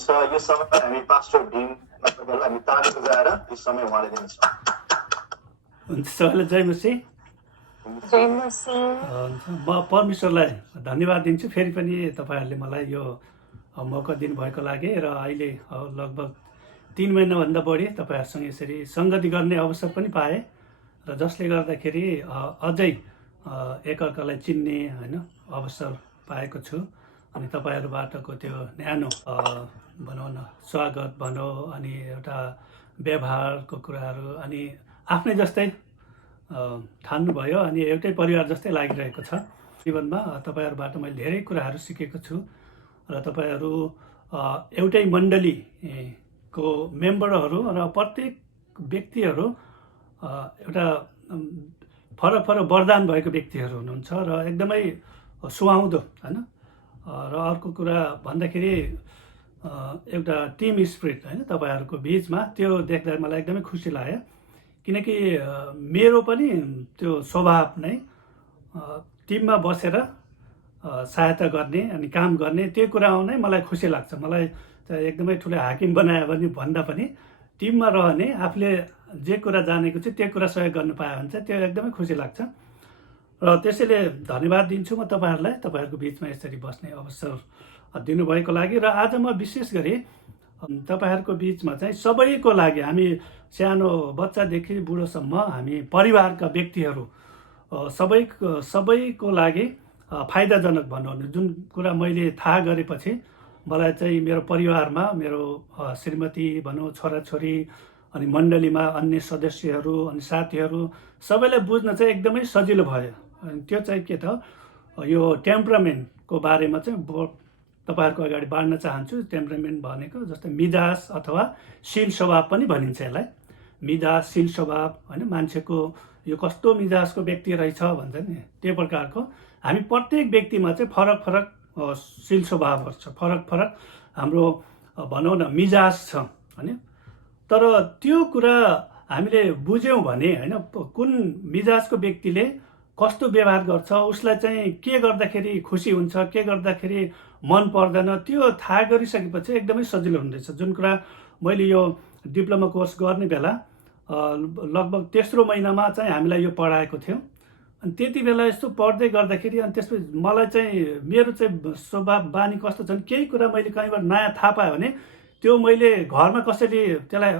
दिन्छ। यो समय हामी पास्टर भीम तपाईँलाई हामी ताली बजाएर यो समय उहाँले दिन्छौँ। हुन्छ, सबैलाई जय मसीह। जय मसीह। म परमेश्वरलाई धन्यवाद दिन्छु फेरि पनि तपाईँहरूले मलाई यो मौका दिनुभएको लागि र अहिले लगभग 3 महिनाभन्दा बढी तपाईँहरूसँग यसरी सङ्गति गर्ने अवसर पनि पाएँ र जसले गर्दाखेरि अझै एकअर्कालाई चिन्ने होइन अवसर पाएको छु। अनि तपाईँहरूबाटको त्यो न्यानो भनौँ न स्वागत भनौँ अनि एउटा व्यवहारको कुराहरू अनि आफ्नै जस्तै ठान्नुभयो अनि एउटै परिवार जस्तै लागिरहेको छ। जीवनमा तपाईँहरूबाट मैले धेरै कुराहरू सिकेको छु र तपाईँहरू एउटै मण्डलीको मेम्बरहरू र प्रत्येक व्यक्तिहरू एउटा फरक फरक वरदान भएको व्यक्तिहरू हुनुहुन्छ र एकदमै सुहाउँदो होइन। र अर्को कुरा भन्दाखेरि एउटा टिम स्पिरिट होइन तपाईँहरूको बिचमा त्यो देख्दा मलाई एकदमै खुसी लाग्यो किनकि मेरो पनि त्यो स्वभाव नै टिममा बसेर सहायता गर्ने अनि काम गर्ने त्यो कुरामा नै मलाई खुसी लाग्छ। मलाई एकदमै ठुलो हाकिम बनायो भने भन्दा पनि टिममा रहने आफूले जे कुरा जानेको छ त्यो कुरा सहयोग गर्नु पायो भने चाहिँ त्यो एकदमै खुसी लाग्छ र त्यसैले धन्यवाद दिन्छु म तपाईँहरूलाई तपाईँहरूको बिचमा यसरी बस्ने अवसर दिनुभएको लागि। र आज म विशेष गरी तपाईँहरूको बिचमा चाहिँ सबैको लागि हामी सानो बच्चादेखि बुढोसम्म हामी परिवारका व्यक्तिहरू सबैको लागि फाइदाजनक भनौँ भने जुन कुरा मैले थाहा गरेपछि मलाई चाहिँ मेरो परिवारमा मेरो श्रीमती भनौँ छोराछोरी अनि मण्डलीमा अन्य सदस्यहरू अनि साथीहरू सबैलाई बुझ्न चाहिँ एकदमै सजिलो भयो। अनि त्यो चाहिँ के त यो टेम्परामेन्टको बारेमा चाहिँ तपाईँहरूको अगाडि बाँड्न चाहन्छु। टेम्परामेन्ट भनेको जस्तै मिजाज अथवा शील स्वभाव पनि भनिन्छ यसलाई। मिजाज शील स्वभाव होइन मान्छेको यो कस्तो मिजाजको व्यक्ति रहेछ भन्छ नि त्यो प्रकारको हामी प्रत्येक व्यक्तिमा चाहिँ फरक फरक शील स्वभावहरू छ, फरक फरक हाम्रो भनौँ न मिजाज छ होइन। तर त्यो कुरा हामीले बुझ्यौँ भने होइन कुन मिजाजको व्यक्तिले कस्तो व्यवहार गर्छ उसलाई चाहिँ के गर्दाखेरि खुसी हुन्छ के गर्दाखेरि मन पर्दैन त्यो थाहा गरिसकेपछि एकदमै सजिलो हुँदैछ। जुन कुरा मैले यो डिप्लोमा कोर्स गर्ने बेला लगभग तेस्रो महिनामा चाहिँ हामीलाई यो पढाएको थियो। अनि त्यति बेला यस्तो पढ्दै गर्दाखेरि अनि त्यसपछि मलाई चाहिँ मेरो चाहिँ स्वभाव बानी कस्तो छ केही कुरा मैले कहीँबाट नयाँ थाहा पाएँ भने त्यो मैले घरमा कसरी त्यसलाई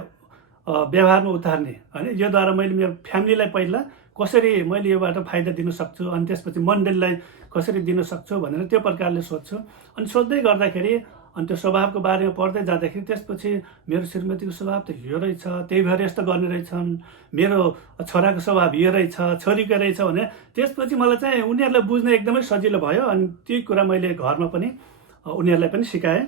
व्यवहारमा उतार्ने होइन योद्वारा मैले मेरो फ्यामिलीलाई पहिला कसरी मैले योबाट फाइदा दिन सक्छु अनि त्यसपछि मण्डलीलाई कसरी दिन सक्छु भनेर त्यो प्रकारले सोध्छु। अनि सोध्दै गर्दाखेरि अनि त्यो स्वभावको बारेमा पढ्दै जाँदाखेरि त्यसपछि मेरो श्रीमतीको स्वभाव त यो रहेछ त्यही भएर यस्तो गर्ने रहेछन्, मेरो छोराको स्वभाव यो रहेछ छोरीको रहेछ भने त्यसपछि मलाई चाहिँ उनीहरूलाई बुझ्न एकदमै सजिलो भयो। अनि त्यही कुरा मैले घरमा पनि उनीहरूलाई पनि सिकाएँ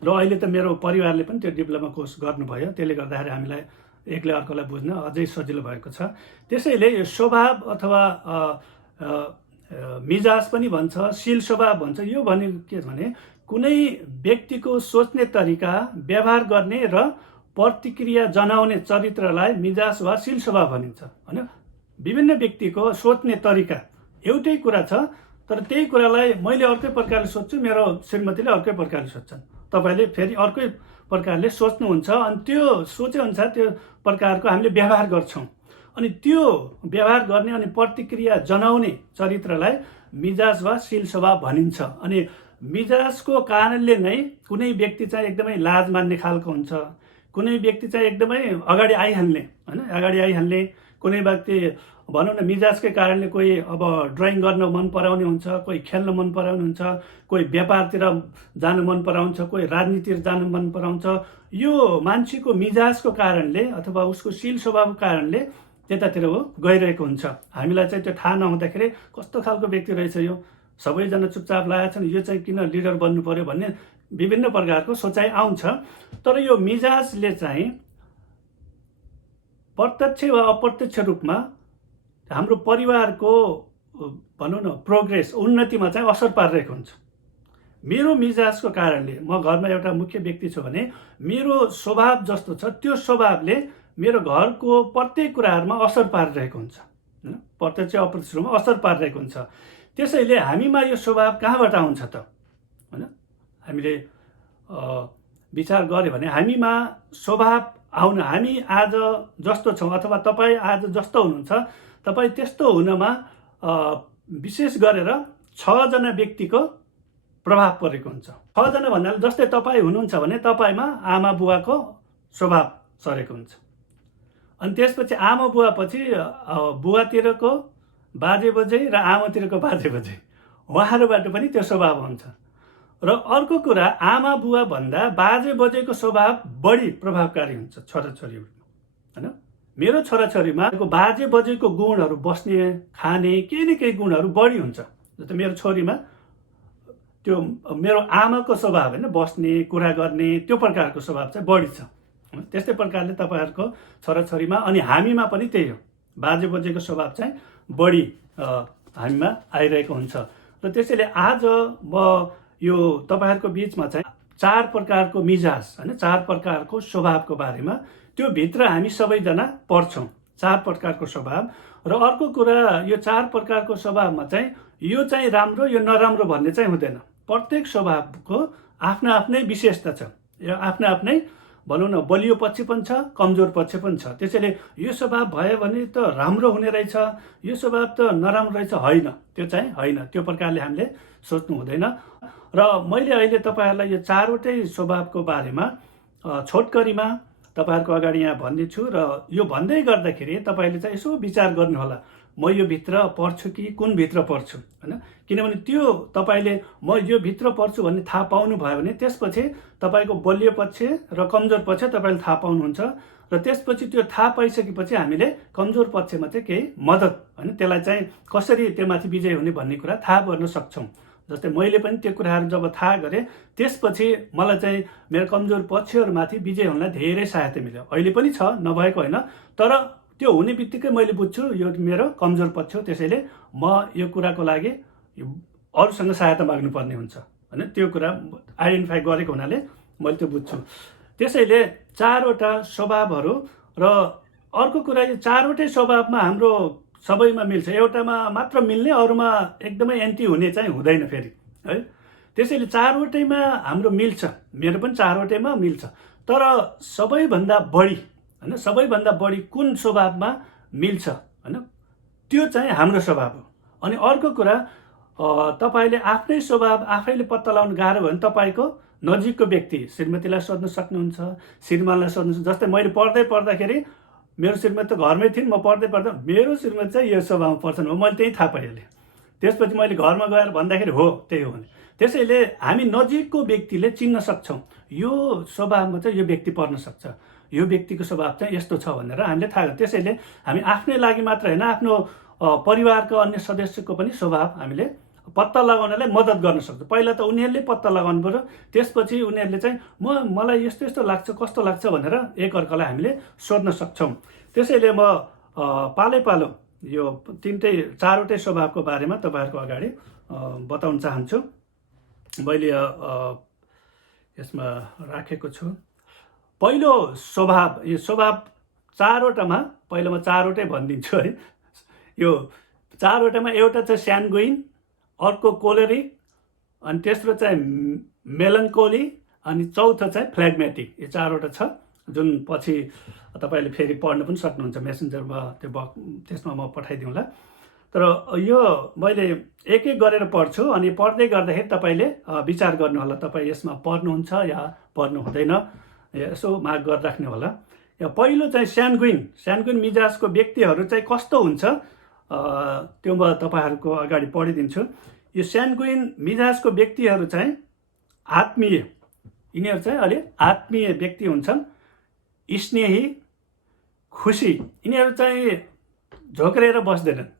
र अहिले त मेरो परिवारले पनि त्यो डिप्लोमा कोर्स गर्नुभयो। त्यसले गर्दाखेरि हामीलाई एकले अर्कोलाई बुझ्न अझै सजिलो भएको छ। त्यसैले यो स्वभाव अथवा मिजाज पनि भन्छ शील स्वभाव भन्छ। यो भनेको के भने कुनै व्यक्तिको सोच्ने तरिका व्यवहार गर्ने र प्रतिक्रिया जनाउने चरित्रलाई मिजाज वा शील स्वभाव भनिन्छ होइन। विभिन्न व्यक्तिको सोच्ने तरिका एउटै कुरा छ तर त्यही कुरालाई मैले अर्कै प्रकारले सोध्छु मेरो श्रीमतीले अर्कै प्रकारले सोध्छन्, तपाईँले फेरि अर्कै प्रकारले सोच्नुहुन्छ अनि त्यो सोचेअनुसार त्यो प्रकारको हामीले व्यवहार गर्छौँ। अनि त्यो व्यवहार गर्ने अनि प्रतिक्रिया जनाउने चरित्रलाई मिजाज वा शील स्वभाव भनिन्छ। अनि मिजाजको कारणले नै कुनै व्यक्ति चाहिँ एकदमै लाज मान्ने खालको हुन्छ, कुनै व्यक्ति चाहिँ एकदमै अगाडि आइहाल्ने होइन अगाडि आइहाल्ने, कुनै व्यक्ति भनौँ न मिजाजकै कारणले कोही अब ड्रइङ गर्न मन पराउने हुन्छ, कोही खेल्न मन पराउने हुन्छ, कोही व्यापारतिर जान मन पराउँछ, कोही राजनीतितिर जान मन पराउँछ। यो मान्छेको मिजाजको कारणले अथवा उसको शील स्वभावको कारणले त्यतातिर गइरहेको हुन्छ। हामीलाई चाहिँ त्यो थाहा नहुँदाखेरि कस्तो खालको व्यक्ति रहेछ यो सबैजना चुपचाप लागेका छन् यो चाहिँ किन लिडर बन्नु पर्यो भन्ने विभिन्न प्रकारको सोचाइ आउँछ। तर यो मिजाजले चाहिँ प्रत्यक्ष वा अप्रत्यक्ष रूपमा हाम्रो परिवारको भनौँ न प्रोग्रेस उन्नतिमा चाहिँ असर पारिरहेको हुन्छ। मेरो मिजाजको कारणले म घरमा एउटा मुख्य व्यक्ति छु भने मेरो स्वभाव जस्तो छ त्यो स्वभावले मेरो घरको प्रत्येक कुराहरूमा असर पारिरहेको हुन्छ होइन प्रत्यक्ष अप्रत्यक्ष रूपमा असर पारिरहेको हुन्छ। त्यसैले हामीमा यो स्वभाव कहाँबाट आउँछ त होइन हामीले विचार गऱ्यो भने हामीमा स्वभाव आउन, हामी आज जस्तो छौँ अथवा तपाईँ आज जस्तो हुनुहुन्छ, तपाईँ त्यस्तो हुनमा विशेष गरेर 6 जना व्यक्तिको प्रभाव परेको हुन्छ। 6 जना भन्नाले जस्तै तपाईँ हुनुहुन्छ भने तपाईँमा आमा बुवाको स्वभाव सरेको हुन्छ। अनि त्यसपछि आमा बुवा पछि बुवातिरको बाजे बोजै र आमातिरको बाजे बोजै, उहाँहरूबाट पनि त्यो स्वभाव हुन्छ। र अर्को कुरा, आमा बुवा भन्दा बाजे बोजैको स्वभाव बढी प्रभावकारी हुन्छ छोराछोरीहरूमा, होइन? मेरो छोराछोरीमा बाजे बोजैको गुणहरू बस्ने, खाने, केही न केही गुणहरू बढी हुन्छ। जस्तै मेरो छोरीमा त्यो मेरो आमाको स्वभाव, होइन, बस्ने, कुरा गर्ने, त्यो प्रकारको स्वभाव चाहिँ बढी छ। त्यस्तै प्रकारले तपाईँहरूको छोराछोरीमा अनि हामीमा पनि त्यही हो, बाजे बोजैको स्वभाव चाहिँ बढी हामीमा आइरहेको हुन्छ। र त्यसैले आज म यो तपाईँहरूको बिचमा चाहिँ 4 प्रकारको मिजाज, होइन, 4 प्रकारको स्वभावको बारेमा, त्यो भित्र हामी सबैजना पर्छौँ, 4 प्रकारको स्वभाव। र अर्को कुरा, यो 4 प्रकारको स्वभावमा चाहिँ यो चाहिँ राम्रो, यो नराम्रो भन्ने चाहिँ हुँदैन। प्रत्येक स्वभावको आफ्ना आफ्नै विशेषता छ, यो आफ्ना आफ्नै भनौँ न बलियो पक्ष पनि छ, कमजोर पक्ष पनि छ। त्यसैले यो स्वभाव भयो भने त राम्रो हुने रहेछ, यो स्वभाव त नराम्रो रहेछ, होइन, त्यो चाहिँ होइन। त्यो प्रकारले हामीले सोच्नु हुँदैन। र मैले अहिले तपाईँहरूलाई यो 4वटै स्वभावको बारेमा छोटकरीमा तपाईँहरूको अगाडि यहाँ भन्दैछु। र यो भन्दै गर्दाखेरि तपाईँले चाहिँ यसो विचार गर्नुहोला, म यो भित्र पर्छु कि कुन भित्र पर्छु, होइन? किनभने त्यो तपाईँले म यो भित्र पर्छु भन्ने थाहा पाउनु भयो भने त्यसपछि तपाईँको बलियो पक्ष र कमजोर पक्ष तपाईँले थाहा पाउनुहुन्छ। र त्यसपछि त्यो थाहा पाइसकेपछि हामीले कमजोर पक्षमा चाहिँ केही मद्दत, होइन, त्यसलाई चाहिँ कसरी त्योमाथि विजय हुने भन्ने कुरा थाहा गर्न सक्छौँ। जस्तै मैले पनि त्यो कुराहरू जब थाहा गरेँ, त्यसपछि मलाई चाहिँ मेरो कमजोर पक्षहरूमाथि विजय हुनलाई धेरै सहायता मिल्यो। अहिले पनि छ, नभएको होइन, तर त्यो हुने बित्तिकै मैले बुझ्छु यो मेरो कमजोर पक्ष हो। त्यसैले म यो कुराको लागि अरूसँग सहायता माग्नुपर्ने हुन्छ, होइन? त्यो कुरा आइडेन्टिफाई गरेको हुनाले मैले त्यो बुझ्छु। त्यसैले 4वटा स्वभावहरू। र अर्को कुरा, यो 4वटै स्वभावमा हाम्रो सबैमा मिल्छ, एउटामा मात्र मिल्ने, अरूमा एकदमै एन्टी हुने चाहिँ हुँदैन फेरि, है? त्यसैले 4वटैमा हाम्रो मिल्छ, मेरो पनि 4वटैमा मिल्छ। तर सबैभन्दा बढी, होइन, सबैभन्दा बढी कुन स्वभावमा मिल्छ, होइन, त्यो चाहिँ हाम्रो स्वभाव हो। अनि अर्को कुरा, तपाईँले आफ्नै स्वभाव आफैले पत्ता लगाउनु गाह्रो भयो भने तपाईँको नजिकको व्यक्ति, श्रीमतीलाई सोध्न सक्नुहुन्छ, श्रीमानलाई सोध्नुहुन्छ। जस्तै मैले पर्दाखेरि मेरो श्रीमती त घरमै थिइन्, म पर्दा मेरो श्रीमती चाहिँ यो स्वभावमा पर्छन्, मैले त्यही थाहा पाइहालेँ। त्यसपछि मैले घरमा गएर भन्दाखेरि हो त्यही हो भने। त्यसैले हामी नजिकको व्यक्तिले चिन्न सक्छौँ, यो स्वभावमा चाहिँ यो व्यक्ति पर्न सक्छ, यो व्यक्तिको स्वभाव चाहिँ यस्तो छ भनेर हामीले थाहा गर्छ। त्यसैले हामी आफ्नै लागि मात्र होइन, आफ्नो परिवारको अन्य सदस्यको पनि स्वभाव हामीले पत्ता लगाउनलाई मद्दत गर्न सक्छ। पहिला त उनीहरूले पत्ता लगाउनु पर्यो, त्यसपछि उनीहरूले चाहिँ मलाई यस्तो यस्तो लाग्छ, कस्तो लाग्छ भनेर एकअर्कालाई हामीले सोध्न सक्छौँ। त्यसैले म पालै पालो यो 4वटै स्वभावको बारेमा तपाईँहरूको अगाडि बताउन चाहन्छु। मैले यसमा राखेको छु। पहिलो स्वभाव, यो स्वभाव 4वटामा पहिला म 4वटै भनिदिन्छु, है? यो 4वटामा एउटा चाहिँ स्यान्गुइन, अर्को कोलेरिक, अनि तेस्रो चाहिँ मेलन्कोली, अनि चौथो चाहिँ फ्लेग्मेटिक। यो 4वटा छ, जुन पछि तपाईँले फेरि पढ्न पनि सक्नुहुन्छ मेसेन्जरमा, त्यसमा म पठाइदिउँला। तर यो मैले एक एक गरेर पढ्छु, अनि पढ्दै गर्दाखेरि तपाईँले विचार गर्नुहोला, तपाईँ यसमा पढ्नुहुन्छ या पढ्नु हुँदैन, यसो मार्क गरिराख्नु होला। पहिलो चाहिँ स्यान्गुइन मिजाजको व्यक्तिहरू चाहिँ कस्तो हुन्छ त्यो म तपाईँहरूको अगाडि पढिदिन्छु। यो स्यान्गुइन मिजाजको व्यक्तिहरू चाहिँ आत्मीय, यिनीहरू चाहिँ अलि आत्मीय व्यक्ति हुन्छन्, स्नेही, खुसी। यिनीहरू चाहिँ झोक्रेर बस्दैनन्,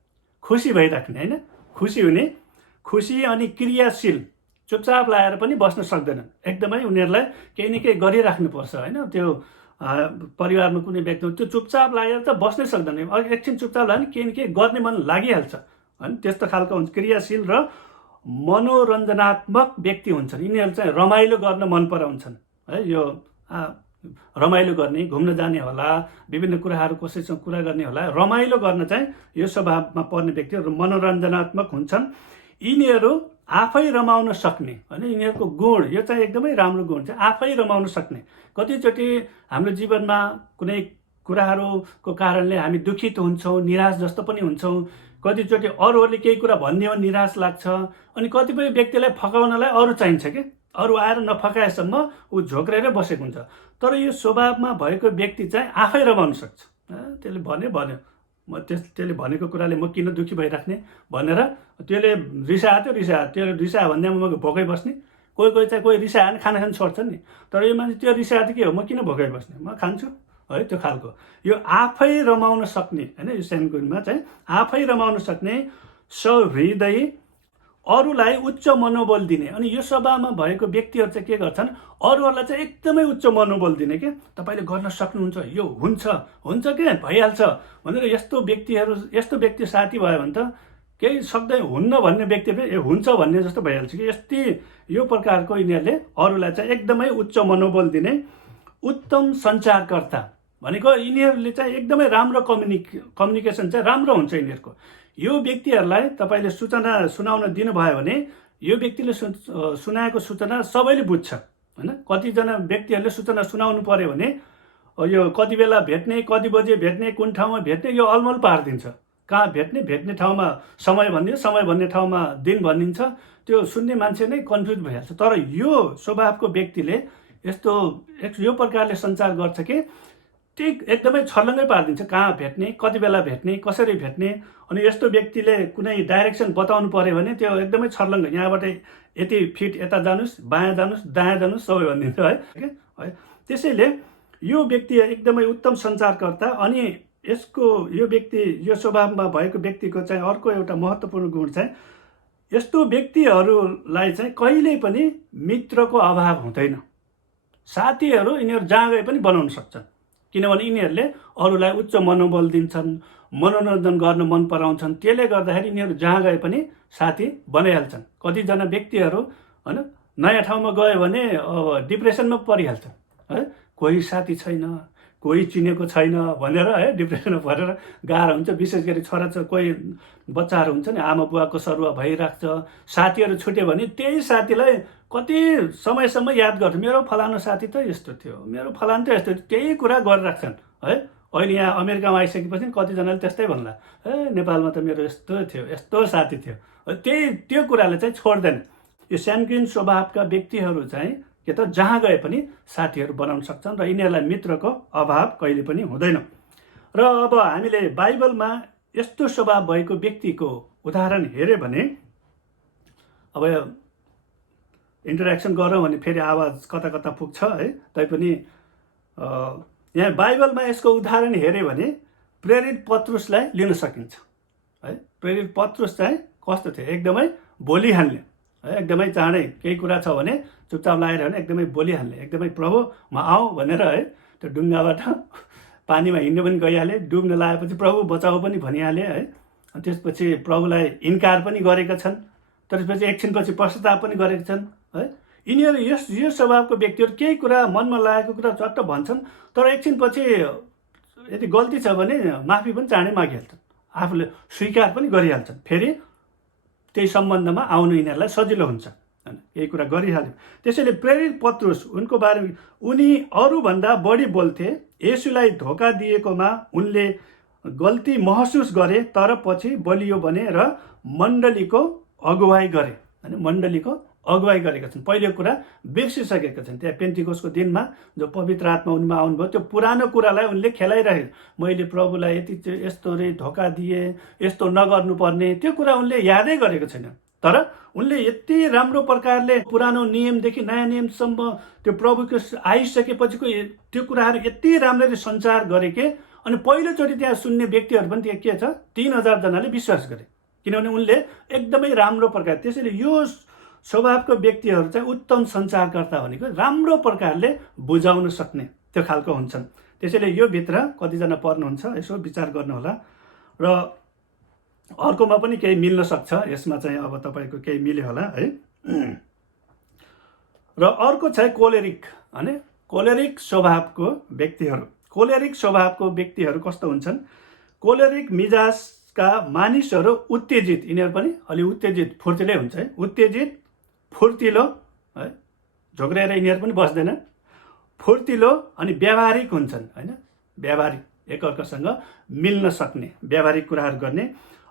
खुसी भइराख्ने, होइन, खुसी हुने, खुसी अनि क्रियाशील, चुपचाप लाएर पनि बस्न सक्दैनन्। एकदमै उनीहरूलाई केही न केही गरिराख्नुपर्छ, होइन? त्यो परिवारमा कुनै व्यक्ति त्यो चुपचाप लागेर त बस्नै सक्दैन, एकछिन चुपचाप लाग्यो भने केही न केही गर्ने मन लागिहाल्छ, होइन? त्यस्तो खालको हुन्छ। क्रियाशील र मनोरञ्जनात्मक व्यक्ति हुन्छन्, यिनीहरू चाहिँ रमाइलो गर्न मन पराउँछन्, है? यो रमाइलो गर्ने, घुम्न जाने होला, विभिन्न कुराहरू कसैसँग कुरा गर्ने होला, रमाइलो गर्न चाहिँ यो स्वभावमा पर्ने व्यक्तिहरू मनोरञ्जनात्मक हुन्छन्। यिनीहरू आफै रमाउन सक्ने होइन यिनीहरूको गुण, यो चाहिँ एकदमै राम्रो गुण चाहिँ आफै रमाउन सक्ने। कतिचोटि हाम्रो जीवनमा कुनै कुराहरूको कारणले हामी दुखित हुन्छौँ, निराश जस्तो पनि हुन्छौँ। कतिचोटि अरूहरूले केही कुरा भन्ने हो निराश लाग्छ। अनि कतिपय व्यक्तिलाई फकाउनलाई अरू चाहिन्छ कि अरू आएर नफकाएसम्म ऊ झोक्रेरै बसेको हुन्छ। तर यो स्वभावमा भएको व्यक्ति चाहिँ आफै रमाउन सक्छ। त्यसले भन्यो म त्यसले भनेको कुराले म किन दुःखी भइराख्ने भनेर त्यसले रिसायो त्यो रिसायो भन्दैमा म भोकै बस्ने। कोही चाहिँ कोही रिसायो भने खाना खान छोड्छ नि। तर यो मान्छे त्यो रिसायो त के हो, म किन भोकै बस्ने, म खान्छु है, त्यो खालको। यो आफै रमाउन सक्ने होइन, यो सेन्ट गुणमा चाहिँ आफै रमाउन सक्ने, सहृदयी, अरूलाई उच्च मनोबल दिने। अनि यो स्वभावमा भएको व्यक्तिहरू चाहिँ के गर्छन्, अरूहरूलाई चाहिँ एकदमै उच्च मनोबल दिने के तपाईँले गर्न सक्नुहुन्छ, यो हुन्छ के भइहाल्छ भनेर यस्तो व्यक्ति साथी भयो भने त केही सक्दै हुन्न भन्ने व्यक्ति पनि हुन्छ भन्ने जस्तो भइहाल्छ कि। यस्तै यो प्रकारको यिनीहरूले अरूलाई चाहिँ एकदमै उच्च मनोबल दिने, उत्तम सञ्चारकर्ता भनेको यिनीहरूले चाहिँ एकदमै राम्रो कम्युनिकेसन चाहिँ राम्रो हुन्छ यिनीहरूको। यो व्यक्तिहरूलाई तपाईँले सूचना सुनाउन दिनुभयो भने यो व्यक्तिले सुनाएको सूचना सबैले बुझ्छ होइन। कतिजना व्यक्तिहरूले सूचना सुनाउनु पर्यो भने यो कति बेला भेट्ने, कति बजे भेट्ने, कुन ठाउँमा भेट्ने, यो अलमल पारिदिन्छ। कहाँ भेट्ने ठाउँमा समय भनिदिन्छ, समय भन्ने ठाउँमा दिन भनिदिन्छ। त्यो सुन्ने मान्छे नै कन्फ्युज भइहाल्छ। तर यो स्वभावको व्यक्तिले यो प्रकारले सञ्चार गर्छ कि ठिक एकदमै छर्लङ्गै पारिदिन्छ। कहाँ भेट्ने, कति बेला भेट्ने, कसरी भेट्ने। अनि यस्तो व्यक्तिले कुनै डाइरेक्सन बताउनु पर्यो भने त्यो एकदमै छर्लङ्ग, यहाँबाट यति फिट यता जानुहोस्, बायाँ जानुहोस्, दायाँ जानुहोस्, सबै भनिदिन्छ है। त्यसैले यो व्यक्ति एकदमै उत्तम सञ्चारकर्ता। अनि यो स्वभावमा भएको व्यक्तिको चाहिँ अर्को एउटा महत्त्वपूर्ण गुण चाहिँ यस्तो व्यक्तिहरूलाई चाहिँ कहिल्यै पनि मित्रको अभाव हुँदैन। साथीहरू यिनीहरू जहाँ गए पनि बनाउन सक्छन्, किनभने यिनीहरूले अरूलाई उच्च मनोबल दिन्छन्, मनोरञ्जन गर्न मन पराउँछन्। त्यसले गर्दाखेरि यिनीहरू जहाँ गए पनि साथी बनाइहाल्छन्। कतिजना व्यक्तिहरू होइन नयाँ ठाउँमा गयो भने डिप्रेसनमा परिहाल्छन् है, कोही साथी छैन, कोही चिनेको छैन भनेर है डिप्रेसनमा परेर गाह्रो हुन्छ। विशेष गरी कोही बच्चाहरू हुन्छ नि, आमा बुवाको सरुवा भइराख्छ, साथीहरू छुट्यो भने त्यही साथीलाई कति समयसम्म याद गर्छ, मेरो फलानु साथी त यस्तो थियो, मेरो फलानु त यस्तो थियो, त्यही कुरा गरिराख्छन् है। अहिले यहाँ अमेरिकामा आइसकेपछि कतिजनाले त्यस्तै भन्ला, नेपालमा त मेरो यस्तो थियो, यस्तो साथी थियो, त्यो कुराले चाहिँ छोड्दैन। यो स्याङ्गिन स्वभावका व्यक्तिहरू चाहिँ के त जहाँ गए पनि साथीहरू बनाउन सक्छन् र यिनीहरूलाई मित्रको अभाव कहिले पनि हुँदैन। र अब हामीले बाइबलमा यस्तो स्वभाव भएको व्यक्तिको उदाहरण हेऱ्यो भने, अब इन्टरेक्सन गरौँ भने फेरि आवाज कता कता पुग्छ है, तैपनि यहाँ बाइबलमा यसको उदाहरण हेऱ्यो भने प्रेरित पत्रुसलाई लिन सकिन्छ है। प्रेरित पत्रुस चाहिँ कस्तो थियो, एकदमै बोलिहाल्ने है, एकदमै चाँडै केही कुरा छ भने चुपचाप लागेर भने एकदमै बोलिहाल्ने, एकदमै प्रभु म आऊ भनेर है, त्यो डुङ्गाबाट पानीमा हिँड्नु पनि गइहाले, डुब्न लागेपछि प्रभु बचाऊ पनि भनिहाले है। अनि त्यसपछि प्रभुलाई इन्कार पनि गरेका छन्, त्यसपछि एकछिनपछि पश्चाताप पनि गरेका छन् है। यिनीहरू यो स्वभावको व्यक्तिहरू केही कुरा मनमा लागेको कुरा चट्ट भन्छन्, तर एकछिनपछि यदि गल्ती छ भने माफी पनि चाँडै मागिहाल्छन्, आफूले स्वीकार पनि गरिहाल्छन्। फेरि त्यही सम्बन्धमा आउनु यिनीहरूलाई सजिलो हुन्छ होइन, केही कुरा गरिहाल्यो। त्यसैले प्रेरित पत्रुस, उनको बारेमा उनी अरूभन्दा बढी बोल्थे, येशूलाई धोका दिएकोमा उनले गल्ती महसुस गरे, तर पछि बलियो बने र मण्डलीको अगुवाई गरे। अनि मण्डलीको अगुवाई गरेका छन्, पहिलो कुरा बिर्सिसकेका छन्। त्यहाँ पेन्टिकोसको दिनमा जो पवित्र आत्मा उनमा आउनुभयो, त्यो पुरानो कुरालाई उनले खेलाइरहे, मैले प्रभुलाई यस्तो रे धोका दिए, यस्तो नगर्नुपर्ने, त्यो कुरा उनले यादै गरेको छैन। तर उनले यति राम्रो प्रकारले पुरानो नियमदेखि नयाँ नियमसम्म त्यो प्रभुको आइसकेपछिको त्यो कुराहरू यति राम्ररी सञ्चार गरे के, अनि पहिलोचोटि त्यहाँ सुन्ने व्यक्तिहरू पनि त्यहाँ के छ, 3000 जनाले विश्वास गरे, किनभने उनले एकदमै राम्रो प्रकार। त्यसैले यो स्वभावको व्यक्तिहरू चाहिँ उत्तम सञ्चारकर्ता भनेको राम्रो प्रकारले बुझाउन सक्ने त्यो खालको हुन्छन्। त्यसैले यो भित्र कतिजना पर्नुहुन्छ यसो विचार गर्नुहोला। र अर्कोमा पनि केही मिल्न सक्छ, यसमा चाहिँ अब तपाईँको केही मिल्यो होला है। र अर्को चाहिँ कोलेरिक होइन, कोलेरिक स्वभावको व्यक्तिहरू। कोलेरिक स्वभावको व्यक्तिहरू कस्तो हुन्छन्, कोलेरिक मिजाज का मानिसहरू उत्तेजित, यिनीहरू पनि अलि उत्तेजित फुर्तिलै हुन्छ है, उत्तेजित फुर्तिलो है, झोक्रिएर यिनीहरू पनि बस्दैनन्, फुर्तिलो अनि व्यावहारिक हुन्छन् होइन, व्यावहारिक एकअर्कासँग मिल्न सक्ने व्यावहारिक कुराहरू गर्ने,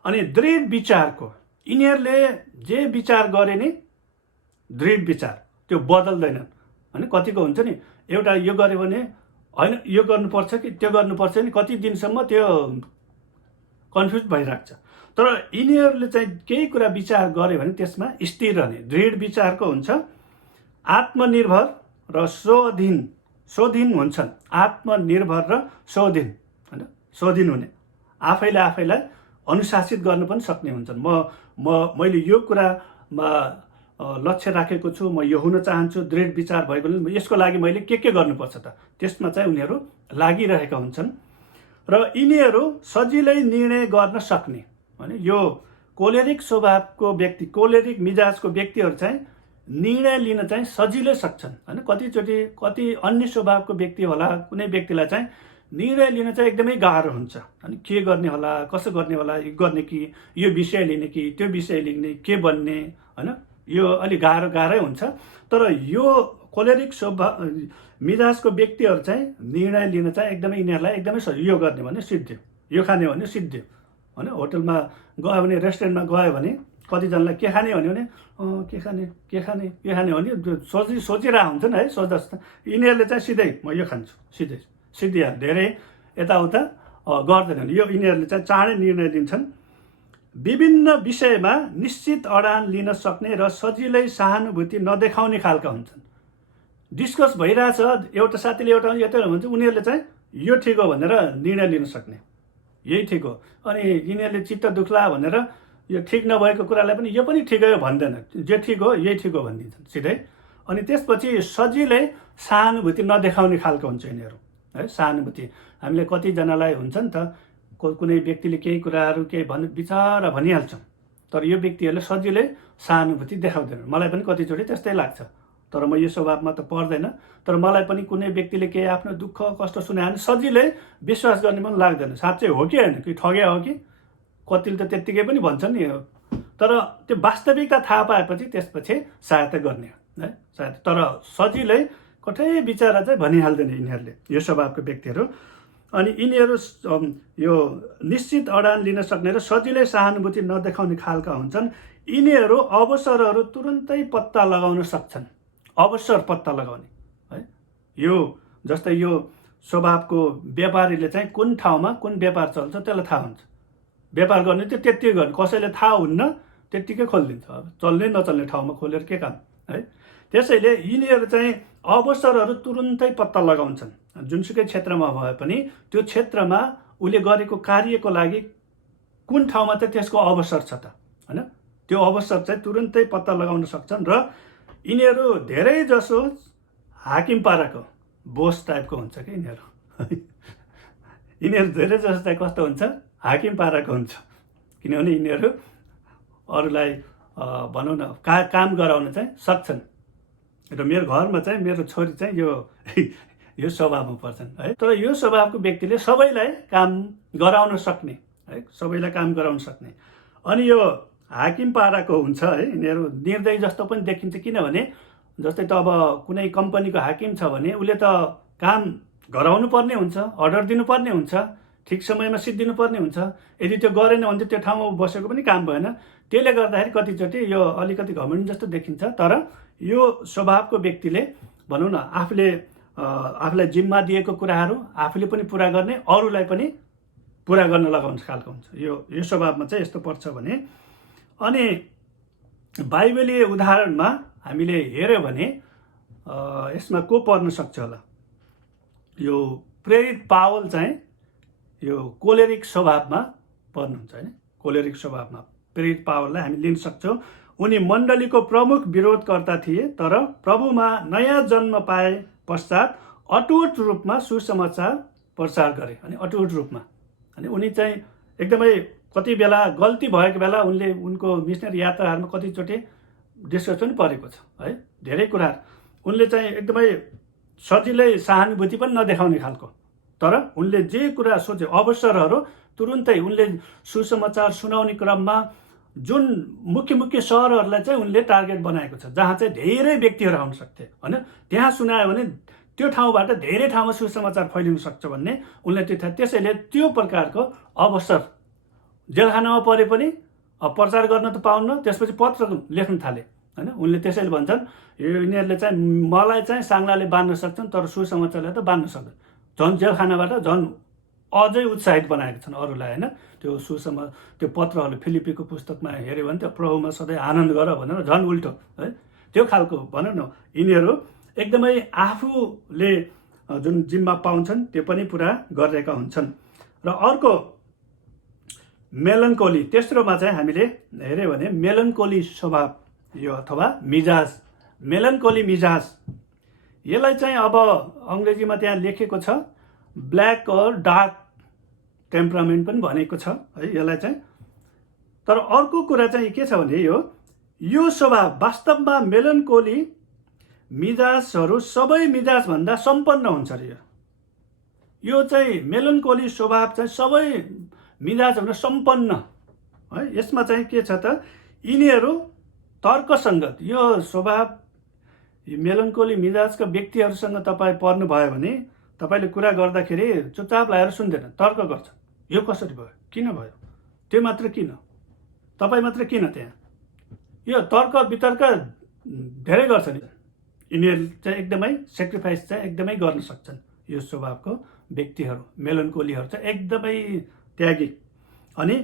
अनि दृढ विचारको, यिनीहरूले जे विचार गरे नि दृढ विचार त्यो बदल्दैनन् होइन। कतिको हुन्छ नि एउटा यो गर्यो भने होइन यो गर्नुपर्छ कि त्यो गर्नुपर्छ नि, कति दिनसम्म त्यो कन्फ्युज भइरहेको छ। तर यिनीहरूले चाहिँ केही कुरा विचार गर्यो भने त्यसमा स्थिर रहने दृढ विचारको हुन्छ, आत्मनिर्भर र स्वाधीन हुन्छन्, आत्मनिर्भर र स्वाधीन होइन, स्वाधीन हुने, आफैलाई अनुशासित गर्न पनि सक्ने हुन्छन्। मैले यो कुरामा लक्ष्य राखेको छु, म यो हुन चाहन्छु, दृढ विचार भएकोले यसको लागि मैले के गर्नुपर्छ त, त्यसमा चाहिँ उनीहरू लागिरहेका हुन्छन्। र यिनीहरू सजिलै निर्णय गर्न सक्ने होइन, यो कोलेरिक स्वभावको व्यक्ति, कोलेरिक मिजाजको व्यक्तिहरू चाहिँ निर्णय लिन चाहिँ सजिलै सक्छन् होइन। कतिचोटि कति अन्य स्वभावको व्यक्ति होला, कुनै व्यक्तिलाई चाहिँ निर्णय लिन चाहिँ एकदमै गाह्रो हुन्छ, अनि के गर्ने होला, कसो गर्ने होला, यो गर्ने कि यो विषय लिने कि त्यो विषय लिने, के बन्ने होइन, यो अलिक गाह्रै हुन्छ। तर यो कोलेरिक स्वभाव मिजाजको व्यक्तिहरू चाहिँ निर्णय लिन चाहिँ एकदमै यिनीहरूलाई एकदमै यो गर्ने भने सिद्धियो, यो खाने भने सिद्धियो होइन। होटलमा गयो भने, रेस्टुरेन्टमा गयो भने कतिजनालाई के खाने भन्यो भने के खाने भने सोचिरहेको हुन्छन् है, सोच्दा यिनीहरूले चाहिँ सिधै म यो खान्छु, सिधै धेरै यताउता गर्दैनन्, यो यिनीहरूले चाहिँ चाँडै निर्णय लिन्छन्। विभिन्न विषयमा निश्चित अडान लिन सक्ने र सजिलै सहानुभूति नदेखाउने खालका हुन्छन्। डिस्कस भइरहेछ, एउटा साथीले एउटा भन्छ, उनीहरूले चाहिँ यो ठिक हो भनेर निर्णय लिन सक्ने, यही ठिक हो। अनि यिनीहरूले चित्त दुख्ला भनेर यो ठिक नभएको कुरालाई पनि यो पनि ठिकै हो भन्दैन, जे ठिक हो यही ठिक हो भनिदिन्छन् सिधै। अनि त्यसपछि सजिलै सहानुभूति नदेखाउने खालको हुन्छ यिनीहरू है। सहानुभूति हामीले कतिजनालाई हुन्छ नि त, कुनै व्यक्तिले केही कुराहरू केही विचार भनिहाल्छौँ, तर यो व्यक्तिहरूले सजिलै सहानुभूति देखाउँदैनन्। मलाई पनि कतिचोटि त्यस्तै लाग्छ, तर म यो स्वभावमा त पर्दैन। तर मलाई पनि कुनै व्यक्तिले केही आफ्नो दुःख कष्ट सुनायो भने सजिलै विश्वास गर्ने पनि लाग्दैन, साँच्चै हो कि होइन, कि ठग्या हो कि, कतिले त त्यत्तिकै पनि भन्छ नि। तर त्यो वास्तविकता थाहा पाएपछि त्यसपछि सहायता गर्ने है, सहायता। तर सजिलै कतै विचार चाहिँ भनिहाल्दैन यिनीहरूले, यो स्वभावको व्यक्तिहरू। अनि यिनीहरू यो निश्चित अडान लिन सक्ने र सजिलै सहानुभूति नदेखाउने खालका हुन्छन्। यिनीहरू अवसरहरू तुरुन्तै पत्ता लगाउन सक्छन्, अवसर पत्ता लगाउने है। यो जस्तै यो स्वभावको व्यापारीले चाहिँ कुन ठाउँमा कुन व्यापार चल्छ त्यसलाई थाहा हुन्छ, व्यापार गर्ने चाहिँ त्यत्तिकै गर्ने, कसैले थाहा हुन्न त्यत्तिकै खोलिदिन्छ, अब चल्ने नचल्ने ठाउँमा खोलेर के काम है। त्यसैले यिनीहरू चाहिँ अवसरहरू तुरुन्तै पत्ता लगाउँछन्, जुनसुकै क्षेत्रमा भए पनि त्यो क्षेत्रमा उसले गरेको कार्यको लागि कुन ठाउँमा चाहिँ त्यसको अवसर छ त होइन, त्यो अवसर चाहिँ तुरुन्तै पत्ता लगाउन सक्छन्। र यिनीहरू धेरै जसो हाकिम पाराको बोस टाइपको हुन्छ कि यिनीहरू धेरै जसो चाहिँ कस्तो हुन्छ, हाकिम पाराको हुन्छ, किनभने यिनीहरू अरूलाई भनौँ न काम गराउन चाहिँ सक्छन्। र मेरो घरमा चाहिँ मेरो छोरी चाहिँ यो स्वभावमा पर्छन् है। तर यो स्वभावको व्यक्तिले सबैलाई काम गराउन सक्ने है, सबैलाई काम गराउन सक्ने। अनि यो हाकिम पाराको हुन्छ है, यिनीहरू निर्दयी जस्तो पनि देखिन्छ, किनभने जस्तै त अब कुनै कम्पनीको हाकिम छ भने उसले त काम गराउनु पर्ने हुन्छ, अर्डर दिनुपर्ने हुन्छ, ठिक समयमा सिद्धिनु पर्ने हुन्छ। यदि त्यो गरेन भने चाहिँ त्यो ठाउँमा बसेको पनि काम भएन। त्यसले गर्दाखेरि कतिचोटि यो अलिकति घमण्डी जस्तो देखिन्छ। तर यो स्वभावको व्यक्तिले भनौँ न आफूलाई जिम्मा दिएको कुराहरू आफूले पनि पुरा गर्ने, अरूलाई पनि पुरा गर्न लगाउने खालको हुन्छ। यो स्वभावमा चाहिँ यस्तो पर्छ भने। अनि बाइबलीय उदाहरणमा हामीले हेऱ्यौँ भने यसमा को पर्न सक्छ होला, यो प्रेरित पावल चाहिँ यो कोलेरिक स्वभावमा पर्नुहुन्छ होइन। कोलेरिक स्वभावमा प्रेरित पावललाई हामी लिन सक्छौँ। उनी मण्डलीको प्रमुख विरोधकर्ता थिए, तर प्रभुमा नयाँ जन्म पाए पश्चात अटुट रूपमा सुसमाचार प्रचार गरे। अनि अटुट रूपमा अनि उनी चाहिँ एकदमै कति बेला गल्ती भएको बेला उनको मिसनरी यात्राहरूमा कतिचोटि डिस्कस पनि परेको छ है, धेरै कुराहरू। उनले चाहिँ एकदमै सजिलै सहानुभूति पनि नदेखाउने खालको, तर उनले जे कुरा सोचे अवसरहरू तुरुन्तै उनले सुसमाचार सुनाउने क्रममा जुन मुख्य मुख्य सहरहरूलाई चाहिँ उनले टार्गेट बनाएको छ, जहाँ चाहिँ धेरै व्यक्तिहरू आउन सक्थे होइन, त्यहाँ सुनायो भने त्यो ठाउँबाट धेरै ठाउँमा सुसमाचार फैलिन सक्छ भन्ने उनले त्यो थाहा। त्यसैले त्यो प्रकारको अवसर जेलखानामा परे पनि प्रचार गर्न त पाउन्न, त्यसपछि पत्र लेख्न थाले होइन। उनले त्यसैले भन्छन् यिनीहरूले चाहिँ मलाई चाहिँ साङ्लाले बाँध्न सक्छन् तर सुसमाचारलाई त बाँध्न सक्दैन। झन् जेलखानाबाट झन् अझै उत्साहित बनाएका छन् अरूलाई होइन। त्यो पत्रहरू फिलिपीको पुस्तकमा हेऱ्यो भने त्यो प्रभुमा सधैँ आनन्द गर भनेर झन् उल्टो है त्यो खालको भनौँ न। यिनीहरू एकदमै आफूले जुन जिम्मा पाउँछन् त्यो पनि पुरा गरिरहेका हुन्छन्। र अर्को मेलनकोली, तेस्रोमा चाहिँ हामीले हेऱ्यो भने मेलनकोली स्वभाव यो अथवा मिजाज, मेलनकोली मिजाज, यसलाई चाहिँ अब अङ्ग्रेजीमा त्यहाँ लेखेको छ ब्ल्याक और डार्क टेम्परामेन्ट पनि भनेको छ है यसलाई चाहिँ। तर अर्को कुरा चाहिँ के छ भने यो स्वभाव वास्तवमा मेलनकोली मिजाजहरू सबै मिजाजभन्दा सम्पन्न हुन्छ अरे। यो चाहिँ मेलनकोली स्वभाव चाहिँ सबै मिजाजभन्दा सम्पन्न है। यसमा चाहिँ के छ त, यिनीहरू तर्कसङ्गत, यो स्वभाव मेलनकोली मिजाजका व्यक्तिहरूसँग तपाईँ पर्नुभयो भने तपाईँले कुरा गर्दाखेरि चुपचाप लगाएर सुन्दैन, तर्क गर्छ। यो कसरी भयो, किन भयो, त्यो मात्र किन, तपाईँ मात्र किन, त्यहाँ यो तर्क वितर्क धेरै गर्छ नि। यिनीहरू चाहिँ एकदमै सेक्रिफाइस चाहिँ एकदमै गर्न सक्छन्। यो स्वभावको व्यक्तिहरू मेलनकोलीहरू चाहिँ एकदमै त्यागी अनि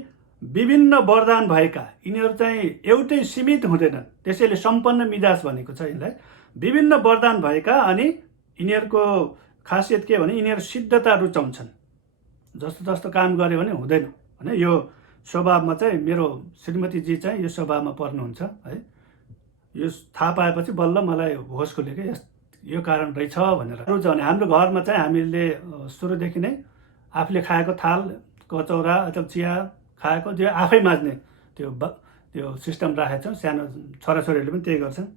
विभिन्न वरदान भएका, यिनीहरू चाहिँ एउटै सीमित हुँदैनन्, त्यसैले सम्पन्न मिजाज भनेको छ यसलाई। विभिन्न वरदान भएका अनि यिनीहरूको खासियत के भने यिनीहरू सिद्धता रुचाउँछन्। जस्तो जस्तो काम गऱ्यो भने हुँदैन होइन। यो स्वभावमा चाहिँ मेरो श्रीमतीजी चाहिँ यो स्वभावमा पर्नुहुन्छ है। यो थाहा पाएपछि बल्ल मलाई होस खुल्यो कि यो कारण रहेछ भनेर। रुचाउने हाम्रो घरमा चाहिँ हामीले सुरुदेखि नै आफूले खाएको थाल कचौरा अथवा चिया खाएको त्यो आफै माझ्ने त्यो सिस्टम राखेको छौँ। सानो छोराछोरीहरूले पनि त्यही गर्छन्।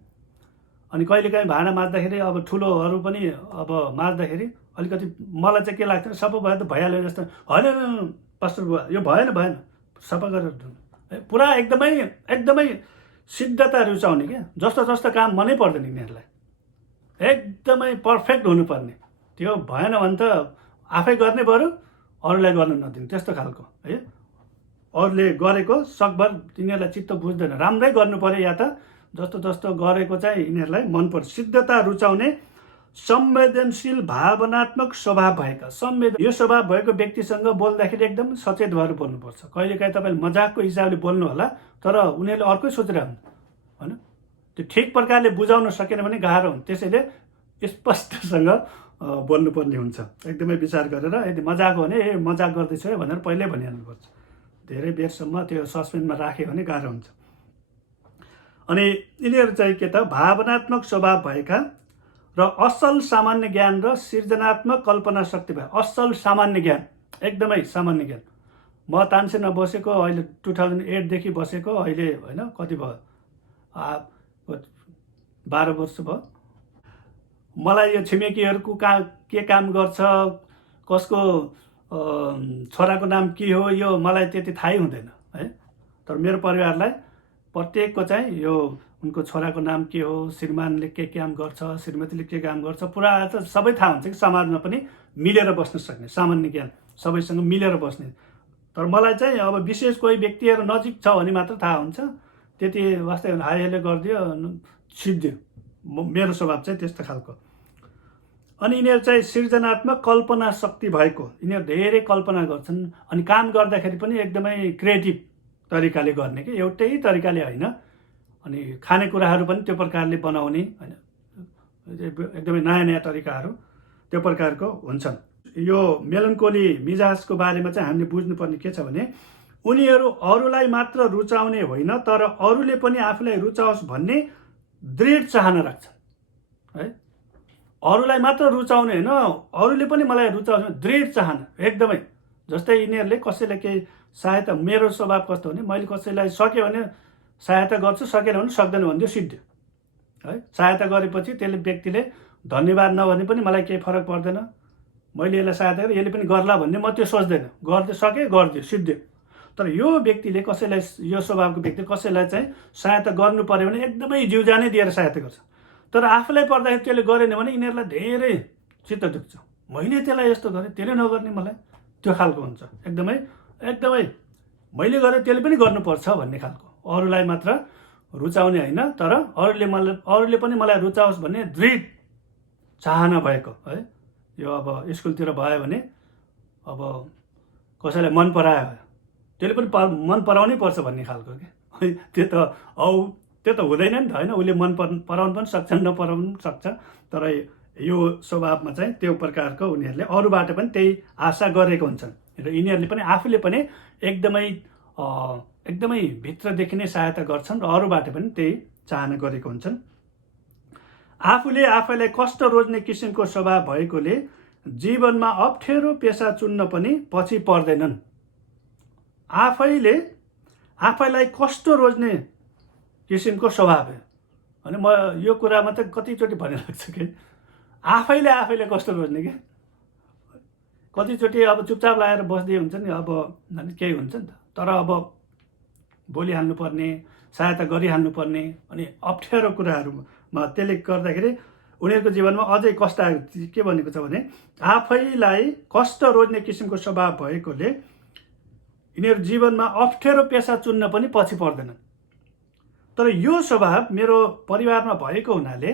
अनि कहिलेकाहीँ भाँडा माझ्दाखेरि अब ठुलोहरू पनि अब माझ्दाखेरि अलिकति मलाई चाहिँ के लाग्छ, सबै भयो त भइहाल्यो जस्तो, होइन पास्टर बुवा यो भएन सफा गरेर पुरा एकदमै सिद्धता रुचाउने क्या। जस्तो जस्तो काम मनै पर्दैन यिनीहरूलाई, एकदमै पर्फेक्ट हुनुपर्ने। त्यो भएन भने त आफै गर्ने बरु अरूलाई गर्न नदिनु, त्यस्तो खालको है। अरूले गरेको सकभर यिनीहरूलाई चित्त बुझ्दैन, राम्रै गर्नु पर्यो या त जस्तो जस्तो गरेको चाहिँ यिनीहरूलाई मनपर्छ। सिद्धता रुचाउने संवेदनशील भावनात्मक स्वभाव भएका, यो स्वभाव भएको व्यक्तिसँग बोल्दाखेरि एकदम सचेत भएर बोल्नुपर्छ। कहिलेकाहीँ तपाईँले मजाकको हिसाबले बोल्नु होला तर उनीहरूले अर्कै सोचिरहनु होइन। त्यो ठिक प्रकारले बुझाउन सकेन भने गाह्रो हुन्छ। त्यसैले स्पष्टसँग बोल्नुपर्ने हुन्छ। एकदमै विचार गरेर यदि मजाक हो भने मजाक गर्दैछु है भनेर पहिल्यै भनिहाल्नुपर्छ। धेरै बेरसम्म त्यो सस्पेन्समा राख्यो भने गाह्रो हुन्छ। अनि यिनीहरू चाहिँ के त भावनात्मक स्वभाव भएका र असल सामान्य ज्ञान र सृजनात्मक कल्पना शक्ति भए। असल सामान्य ज्ञान, एकदमै सामान्य ज्ञान। म तानसेनमा बसेको अहिले 2008देखि बसेको, अहिले होइन कति भयो 12 वर्ष भयो। मलाई यो छिमेकीहरूको के काम गर्छ, कसको छोराको नाम के हो, यो मलाई त्यति थाहै हुँदैन है। तर मेरो परिवारलाई प्रत्येकको चाहिँ यो उनको छोराको नाम के हो, श्रीमानले के काम गर्छ, श्रीमतीले के काम गर्छ, पुरा त सबै थाहा हुन्छ कि समाजमा पनि मिलेर बस्न सक्ने सामान्य ज्ञान, सबैसँग मिलेर बस्ने। तर मलाई चाहिँ अब विशेष कोही व्यक्तिहरू नजिक छ भने मात्र थाहा हुन्छ। त्यति वास्तै हाइले गरिदियो सिद्धियो। मेरो स्वभाव चाहिँ त्यस्तो खालको। अनि यिनीहरू चाहिँ सृजनात्मक कल्पना शक्ति भएको, यिनीहरू धेरै कल्पना गर्छन्। अनि काम गर्दाखेरि पनि एकदमै क्रिएटिभ तरिकाले गर्ने कि एउटै तरिकाले होइन। अनि खानेकुराहरू पनि त्यो प्रकारले बनाउने होइन, एकदमै नयाँ नयाँ तरिकाहरू त्यो प्रकारको हुन्छन्। यो मेलनकोली मिजाजको बारेमा चाहिँ हामीले बुझ्नुपर्ने के छ भने उनीहरू अरूलाई मात्र रुचाउने होइन तर अरूले पनि आफूलाई रुचाओस् भन्ने दृढ चाहना राख्छन् है। अरूलाई मात्र रुचाउने होइन, अरूले पनि मलाई रुचाओस्, दृढ चाहना एकदमै। जस्तै यिनीहरूले कसैलाई केही सहायता, मेरो स्वभाव कस्तो भने मैले कसैलाई सक्यो भने सहायता गर्छु, सकेन भने सक्दैन भनिदियो सिद्धियो है। सहायता गरेपछि त्यसले व्यक्तिले धन्यवाद नभने पनि मलाई केही फरक पर्दैन। मैले यसलाई सहायता गरेँ, यसले पनि गर्ला भन्ने म त्यो सोच्दैन। गर्दै सकेँ, गरिदियो, सिद्धियो। तर यो व्यक्तिले कसैलाई, यो स्वभावको व्यक्तिले कसैलाई चाहिँ सहायता गर्नु पर्यो भने एकदमै जिउ ज्यानै दिएर सहायता गर्छ। तर आफूलाई पर्दाखेरि त्यसले गरेन भने यिनीहरूलाई धेरै चित्त दुख्छ। मैले त्यसलाई यस्तो गरेँ, त्यसले नगर्ने मलाई, त्यो खालको हुन्छ। एकदमै एकदमै मैले गरेँ त्यसले पनि गर्नुपर्छ भन्ने खालको, अरूलाई मात्र रुचाउने होइन, तर अरूले पनि मलाई रुचाओस् भन्ने दृढ चाहना भएको है। यो अब स्कुलतिर भयो भने अब कसैलाई मन परायो त्यसले पनि मन पराउनै पर्छ भन्ने खालको के, त्यो त हुँदैन नि त होइन। उसले मन पराउनु पनि सक्छ, नपराउनु पनि सक्छ। तर यो स्वभावमा चाहिँ त्यो प्रकारको उनीहरूले अरूबाट पनि त्यही आशा गरेको हुन्छन् र यिनीहरूले पनि आफूले पनि एकदमै भित्रदेखि नै सहायता गर्छन् र अरूबाट पनि त्यही चाहना गरेको हुन्छन्। आफूले आफैलाई कष्ट रोज्ने किसिमको स्वभाव भएकोले जीवनमा अप्ठ्यारो पेसा चुन्न पनि पछि पर्दैनन्। आफैलाई कष्ट रोज्ने किसिमको स्वभाव हो। अनि म यो कुरामा चाहिँ कतिचोटि भन्ने लाग्छ कि आफैले कष्ट रोज्ने कि कतिचोटि अब चुपचाप लगाएर बस्दै हुन्छ नि, अब केही हुन्छ नि त, तर अब बोलिहाल्नु पर्ने, सहायता गरिहाल्नु पर्ने, अनि अप्ठ्यारो कुराहरूमा त्यसले गर्दाखेरि उनीहरूको जीवनमा अझै कष्ट आएको। के भनेको छ भने आफैलाई कष्ट रोज्ने किसिमको स्वभाव भएकोले यिनीहरू जीवनमा अप्ठ्यारो पेसा चुन्न पनि पछि पर्दैनन्। तर यो स्वभाव मेरो परिवारमा भएको हुनाले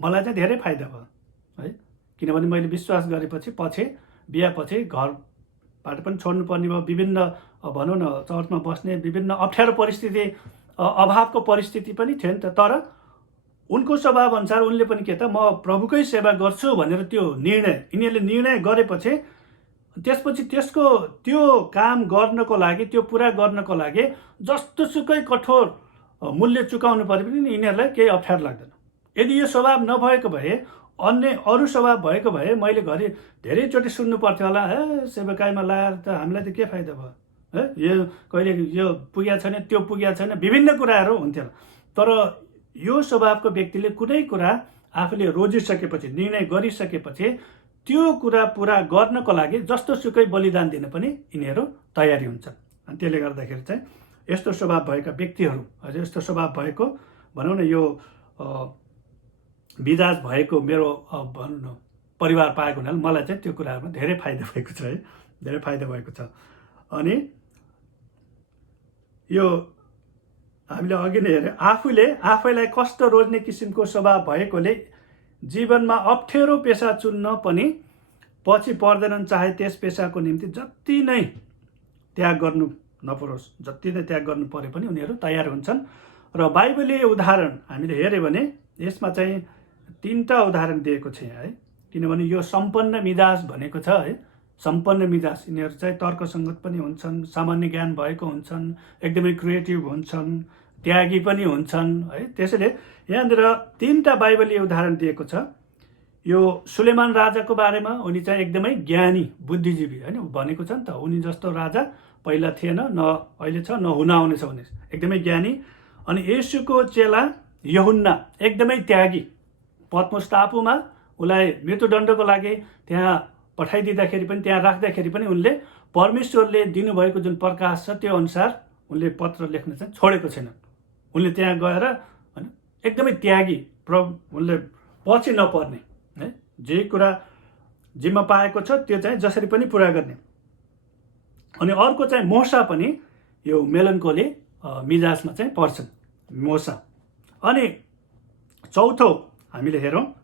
मलाई चाहिँ धेरै फाइदा भयो है। किनभने मैले विश्वास गरेपछि पछि बिहापछि घरबाट पनि छोड्नु पर्ने भयो। विभिन्न भनौँ न चर्चमा बस्ने विभिन्न अप्ठ्यारो परिस्थिति, अभावको परिस्थिति पनि थियो नि त। तर उनको स्वभाव अनुसार उनले पनि के त म प्रभुकै सेवा गर्छु भनेर त्यो यिनीहरूले निर्णय गरेपछि त्यसपछि त्यो काम गर्नको लागि, त्यो पुरा गर्नको लागि जस्तोसुकै कठोर मूल्य चुकाउनु परे पनि यिनीहरूलाई केही अप्ठ्यारो लाग्दैन। यदि यो स्वभाव नभएको भए, अरू स्वभाव भएको भए मैले घरि धेरैचोटि सुन्नु पर्थ्यो होला, हे सेवाकाईमा लाएर त हामीलाई त के फाइदा भयो है, यो कहिले यो पुगेको छैन, त्यो पुगेको छैन, विभिन्न कुराहरू हुन्थ्यो। तर यो स्वभावको व्यक्तिले कुनै कुरा आफूले रोजिसकेपछि, निर्णय गरिसकेपछि त्यो कुरा पुरा गर्नको लागि जस्तोसुकै बलिदान दिन पनि यिनीहरू तयारी हुन्छन्। अनि त्यसले गर्दाखेरि चाहिँ यस्तो स्वभाव भएका व्यक्तिहरू, हजुर यस्तो स्वभाव भएको भनौँ न, यो मिजाज भएको मेरो भनौँ न परिवार पाएको हुनाले मलाई चाहिँ त्यो कुराहरूमा धेरै फाइदा भएको छ है, धेरै फाइदा भएको छ। अनि यो हामीले अघि नै हेऱ्यौँ, आफैलाई कष्ट रोज्ने किसिमको स्वभाव भएकोले जीवनमा अप्ठ्यारो पेसा चुन्न पनि पछि पर्दैनन्। चाहे त्यस पेसाको निम्ति जति नै त्याग गर्नु नपरोस्, जति नै त्याग गर्नु परे पनि उनीहरू तयार हुन्छन्। र बाइबलीय उदाहरण हामीले हेऱ्यो भने यसमा चाहिँ 3टा उदाहरण दिएको छ है। किनभने यो सम्पन्न मिजाज भनेको छ है, सम्पन्न मिजाज। यिनीहरू चाहिँ तर्कसङ्गत पनि हुन्छन्, सामान्य ज्ञान भएको हुन्छन्, एकदमै क्रिएटिभ हुन्छन्, त्यागी पनि हुन्छन् है। त्यसैले यहाँनिर 3टा बाइबलीय उदाहरण दिएको छ। यो सुलेमान राजाको बारेमा, उनी चाहिँ एकदमै ज्ञानी बुद्धिजीवी होइन भनेको छ नि त। उनी जस्तो राजा पहिला थिएन, न अहिले छ, न हुन आउनेछ भने, एकदमै ज्ञानी। अनि येशूको चेला यूहन्ना एकदमै त्यागी, पत्मोस टापुमा उसलाई मृत्युदण्डको लागि त्यहाँ पठाइदिँदाखेरि पनि, त्यहाँ राख्दाखेरि पनि उनले परमेश्वरले दिनुभएको जुन प्रकाश छ त्यो अनुसार उनले पत्र लेख्न चाहिँ छोडेको छैनन्। उनले त्यहाँ गएर एकदमै त्यागी, उनले पछि नपर्ने है, जे कुरा जिम्मा पाएको छ त्यो चाहिँ जसरी पनि पुरा गर्ने। अनि अर्को चाहिँ मोसा पनि यो मेलनकोली मिजाजमा चाहिँ पर्छन्, मोसा। अनि चौथो हामीले हेरौँ,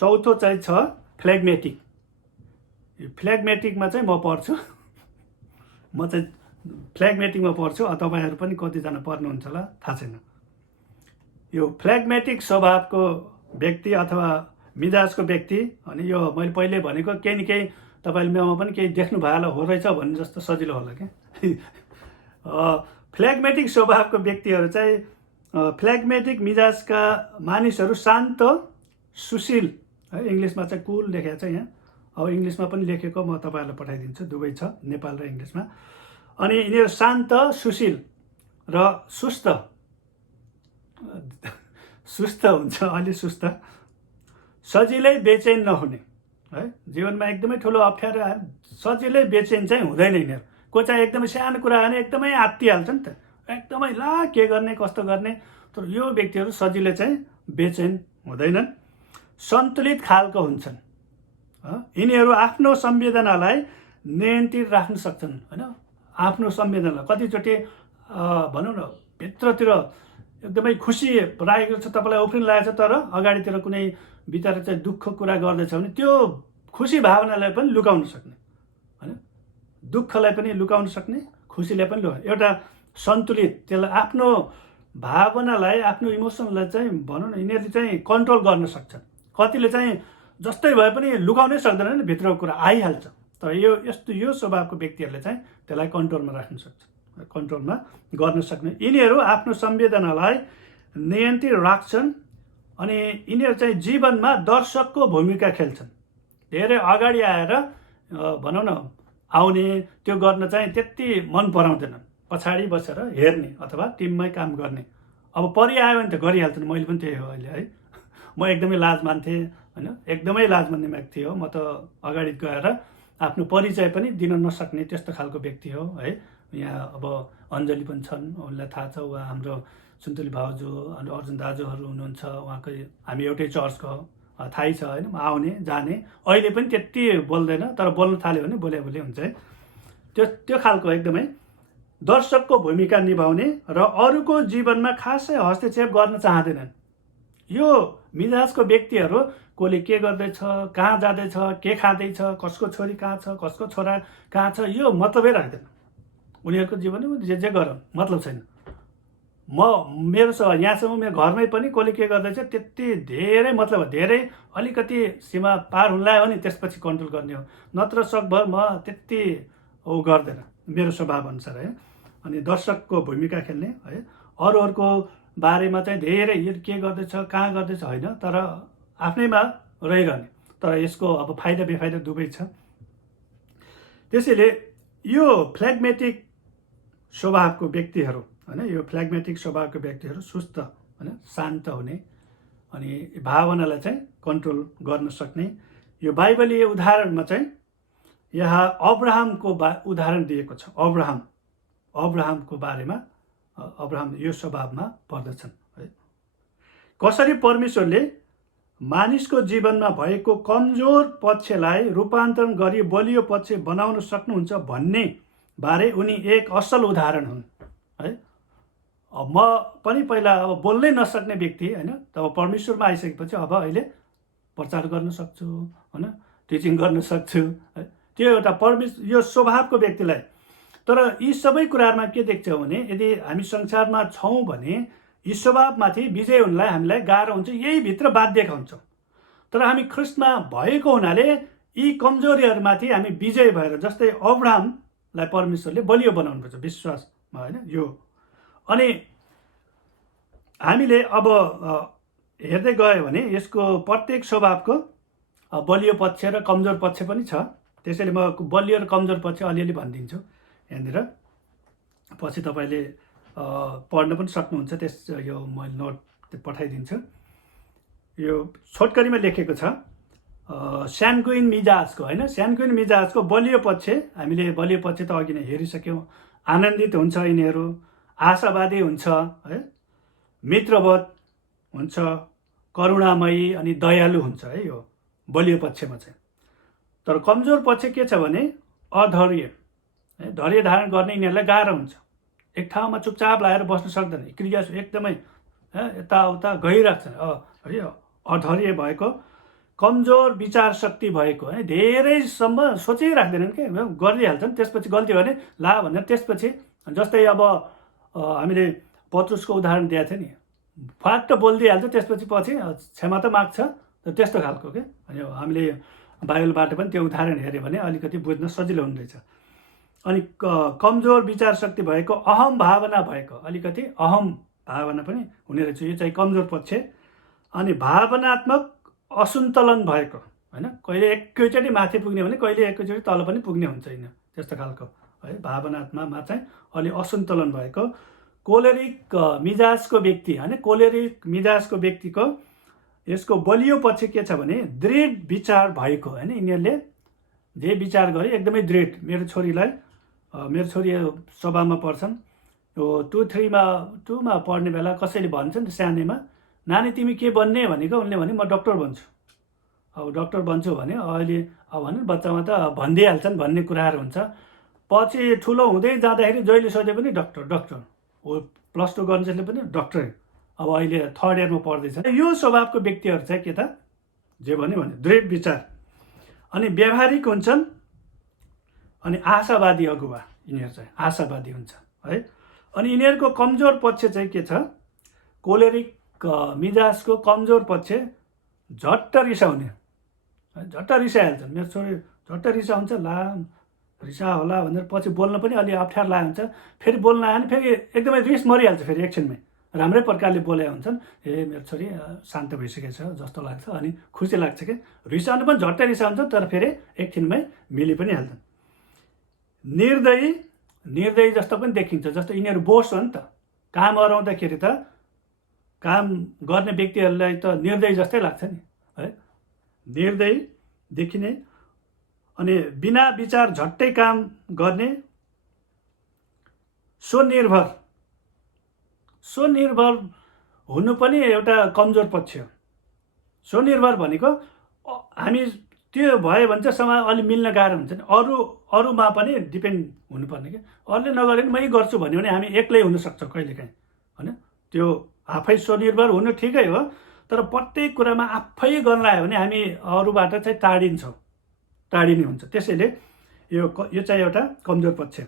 चौथो चाहिँ छ फ्लेगमेटिक। यो फ्लेगमेटिकमा चाहिँ म पर्छु, म चाहिँ फ्लेगमेटिकमा पर्छु। तपाईँहरू पनि कतिजना पर्नुहुन्छ होला थाहा छैन। यो फ्लेगमेटिक स्वभावको व्यक्ति अथवा मिजाजको व्यक्ति, अनि यो मैले पहिले भनेको केही न केही तपाईँले मेरोमा पनि केही देख्नु भयो होला, हो रहेछ भन्ने जस्तो सजिलो होला क्या। फ्लेगमेटिक स्वभावको व्यक्तिहरू चाहिँ, फ्लेगमेटिक मिजाजका मानिसहरू शान्त, सुशील है, इङ्ग्लिसमा चाहिँ कुल लेखेको छ यहाँ। अब इङ्ग्लिसमा पनि लेखेको म तपाईँहरूलाई पठाइदिन्छु, दुवै छ, नेपाल र इङ्ग्लिसमा। अनि यिनीहरू शान्त, सुशील र सुस्त हुन्छ, अलि सुस्त, सजिलै बेचैन नहुने, है। जीवनमा एकदमै ठुलो अप्ठ्यारो सजिलै बेचेन चाहिँ हुँदैन यिनीहरू। को चाहिँ एकदमै सानो कुरा भने एकदमै आत्तिहाल्छ नि त, एकदमै ला के गर्ने कस्तो गर्ने। तर यो व्यक्तिहरू सजिलै चाहिँ बेचेन हुँदैनन्, सन्तुलित खालको हुन्छन्। यिनीहरू आफ्नो संवेदनालाई नियन्त्रित राख्न सक्छन् होइन। आफ्नो संवेदना कतिचोटि भनौँ न भित्रतिर एकदमै खुसी लागेको छ, तपाईँलाई उफ्रिन लागेको छ, तर अगाडितिर कुनै भित्र चाहिँ दुःख कुरा गर्दैछ भने त्यो खुसी भावनालाई पनि लुकाउन सक्ने होइन, दुःखलाई पनि लुकाउन सक्ने, खुसीलाई पनि लुकाउने एउटा सन्तुलित, त्यसलाई आफ्नो भावनालाई आफ्नो इमोसनलाई चाहिँ भनौँ न यिनीहरूले चाहिँ कन्ट्रोल गर्न सक्छन्। कतिले चाहिँ जस्तै भए पनि लुकाउनै सक्दैन नि, भित्रको कुरा आइहाल्छ। तर यो स्वभावको व्यक्तिहरूले चाहिँ त्यसलाई कन्ट्रोलमा राख्न सक्छ, कन्ट्रोलमा गर्न सक्ने। यिनीहरू आफ्नो संवेदनालाई नियन्त्रित राख्छन् अनि यिनीहरू चाहिँ जीवनमा दर्शकको भूमिका खेल्छन्। धेरै अगाडि आएर भनौँ न आउने त्यो गर्न चाहिँ त्यति मन पराउँदैनन्, पछाडि बसेर हेर्ने अथवा टिममै काम गर्ने। अब परिआयो भने त गरिहाल्छन्, मैले पनि त्यही हो अहिले है। म एकदमै लाज मान्थेँ होइन, एकदमै लाज मान्ने व्यक्ति हो म त। अगाडि गएर आफ्नो परिचय पनि दिन नसक्ने त्यस्तो खालको व्यक्ति हो है। यहाँ अब अञ्जली पनि छन्, उनलाई थाहा छ, उहाँ हाम्रो सुन्तली भाउजू अनि अर्जुन दाजुहरू हुनुहुन्छ, उहाँकै हामी एउटै चर्चको थाहै छ होइन। आउने जाने, अहिले पनि त्यति बोल्दैन, तर बोल्न थाल्यो भने बोले हुन्छ है। त्यो खालको एकदमै दर्शकको भूमिका निभाउने र अरूको जीवनमा खासै हस्तक्षेप गर्न चाहँदैनन्। यो मिजाजको व्यक्तिहरू कसले के गर्दैछ, कहाँ जाँदैछ, के खाँदैछ, कसको छोरी कहाँ छ, कसको छोरा कहाँ छ, यो मतलबै राख्दैन। उनीहरूको जीवनमा जे गरौँ मतलब छैन। यहाँसम्म मेरो घरमै पनि कसले के गर्दैछ त्यति धेरै मतलब, धेरै अलिकति सीमा पार हुन लाग्यो भने त्यसपछि कन्ट्रोल गर्ने हो, नत्र सकभर म त्यति गर्दैन मेरो स्वभाव अनुसार है। अनि दर्शकको भूमिका खेल्ने है, अरूहरूको बारेमा चाहिँ धेरै यो के गर्दैछ कहाँ गर्दैछ होइन, तर आफ्नैमा रहिरहने। तर यसको अब फाइदा बेफाइदा दुवै छ। त्यसैले यो फ्लेगमेटिक स्वभावको व्यक्तिहरू होइन, यो फ्लेगमेटिक स्वभावको व्यक्तिहरू सुस्त होइन, शान्त हुने अनि भावनालाई चाहिँ कन्ट्रोल गर्न सक्ने। यो बाइबलीय उदाहरणमा चाहिँ यहाँ अब्राहमको उदाहरण दिएको छ। अब्राहमको बारेमा अब्राहम यो स्वभावमा पर्दछन् है। कसरी परमेश्वरले मानिसको जीवनमा भएको कमजोर पक्षलाई रूपान्तरण गरी बलियो पक्ष बनाउन सक्नुहुन्छ भन्ने बारे उनी एक असल उदाहरण हुन् है। म पनि पहिला अब बोल्नै नसक्ने व्यक्ति होइन, तब परमेश्वरमा आइसकेपछि अब अहिले प्रचार गर्न सक्छु होइन, टिचिङ गर्न सक्छु है। त्यो एउटा यो स्वभावको व्यक्तिलाई। तर यी सबै कुराहरूमा के देख्छौँ भने यदि हामी संसारमा छौँ भने यी स्वभावमाथि विजय हुनलाई हामीलाई गाह्रो हुन्छ, यही भित्र बाध्यका हुन्छौँ। तर हामी ख्रिस्टमा भएको हुनाले यी कमजोरीहरूमाथि हामी विजय भएर, जस्तै अब्राहमलाई परमेश्वरले बलियो बनाउनुपर्छ विश्वासमा होइन यो। अनि हामीले अब हेर्दै गयो भने यसको प्रत्येक स्वभावको बलियो पक्ष र कमजोर पक्ष पनि छ। त्यसैले म बलियो र कमजोर पक्ष अलिअलि भनिदिन्छु यहाँनिर, पछि तपाईँले पढ्न पनि सक्नुहुन्छ। यो मैले नोट पठाइदिन्छु। यो छोटकरीमा लेखेको छ स्यान्गुइन मिजाजको होइन, स्यान्गुइन मिजाजको बलियो पक्ष। हामीले बलियो पक्ष त अघि नै हेरिसक्यौँ। आनन्दित हुन्छ यिनीहरू, आशावादी हुन्छ है, मित्रवत हुन्छ, करुणामयी अनि दयालु हुन्छ है, यो बलियो पक्षमा चाहिँ। तर कमजोर पक्ष के छ भने अधैर्य है, धैर्य धारण गर्ने यिनीहरूलाई गाह्रो हुन्छ। एक ठाउँमा चुपचाप लागेर बस्न सक्दैन, क्रिया एकदमै यताउता गइराख्छन् है। अधैर्य भएको, कमजोर विचार शक्ति भएको है, धेरैसम्म सोचिराख्दैनन् के, गरिहाल्छन्। त्यसपछि गल्ती भने ला भनेर त्यसपछि, जस्तै अब हामीले पत्रुसको उदाहरण दिएको थियो नि, फाट बोलिदिइहाल्छ, त्यसपछि पछि क्षमा त माग्छ, त्यस्तो खालको के। अनि हामीले बाइबलबाट पनि त्यो उदाहरण हेऱ्यो भने अलिकति बुझ्न सजिलो हुँदैछ। अनि कमजोर विचार शक्ति भएको, अहम भावना भएको, अलिकति अहम भावना पनि हुने रहेछ, यो चाहिँ कमजोर पक्ष। अनि भावनात्मक असन्तुलन भएको होइन, कहिले एकैचोटि माथि पुग्ने भने कहिले एकैचोटि तल पनि पुग्ने हुन्छ होइन, त्यस्तो खालको है। भावनात्मकमा चाहिँ अलि असन्तुलन भएको, कोलेरिक मिजाजको व्यक्ति होइन, कोलेरिक मिजाजको व्यक्तिको यसको बलियो पक्ष के छ भने दृढ विचार भएको होइन। यिनीहरूले जे विचार गरे एकदमै दृढ। मेरो छोरी सभामा पढ्छन्, यो 2-3मा पढ्ने बेला कसैले भन्छन् सानैमा, नानी तिमी के बन्ने भनेको, उनले भने म डक्टर बन्छु। अब डक्टर बन्छु भने अहिले अब भने बच्चामा त भनिदिइहाल्छन् भन्ने कुराहरू हुन्छ। पछि ठुलो हुँदै जाँदाखेरि जहिले सोधे पनि डक्टर हो, +2 गर्नेले पनि डक्टरै। अब अहिले 3rd इयरमा पढ्दैछ। यो स्वभावको व्यक्तिहरू चाहिँ के त, जे भने दृढ विचार अनि व्यावहारिक हुन्छन् अनि आशावादी अगुवा। यिनीहरू चाहिँ आशावादी हुन्छ है। अनि यिनीहरूको कमजोर पक्ष चाहिँ के छ, कोलेरिक मिजाजको कमजोर पक्ष झट्ट रिसाउने, झट्ट रिसाइहाल्छन्। मेरो छोरी झट्ट रिसा हुन्छ, ला रिसा होला भनेर पछि बोल्न पनि अलि अप्ठ्यारो लागेको हुन्छ। फेरि बोल्न आयो भने फेरि एकदमै रिस मरिहाल्छ, फेरि एकछिनमै राम्रै प्रकारले बोले हुन्छन्। मेरो छोरी शान्त भइसकेको छ जस्तो लाग्छ अनि खुसी लाग्छ कि रिसाउनु पनि झट्टै रिसाउँछ, तर फेरि एकछिनमै मिली पनि हाल्छन्। निर्दयी जस्तो पनि देखिन्छ। जस्तो यिनीहरू बोस हो नि त, काम अराउँदाखेरि त काम गर्ने व्यक्तिहरूलाई त निर्दयी जस्तै लाग्छ नि है। निर्दयी देखिने अनि बिना विचार झट्टै काम गर्ने, स्वनिर्भर हुनु पनि एउटा कमजोर पक्ष हो। स्वनिर्भर भनेको हामी त्यो भयो भने चाहिँ समाज अलि मिल्न गाह्रो हुन्छ नि। अरूमा पनि डिपेन्ड हुनुपर्ने कि अरूले नगरे पनि मै गर्छु भन्यो भने हामी एक्लै हुनसक्छौँ कहिलेकाहीँ होइन। त्यो आफै स्वनिर्भर हुनु ठिकै हो, तर प्रत्येक कुरामा आफै गर्न आयो भने हामी अरूबाट चाहिँ टाढिने हुन्छ। त्यसैले यो चाहिँ एउटा कमजोर पक्ष।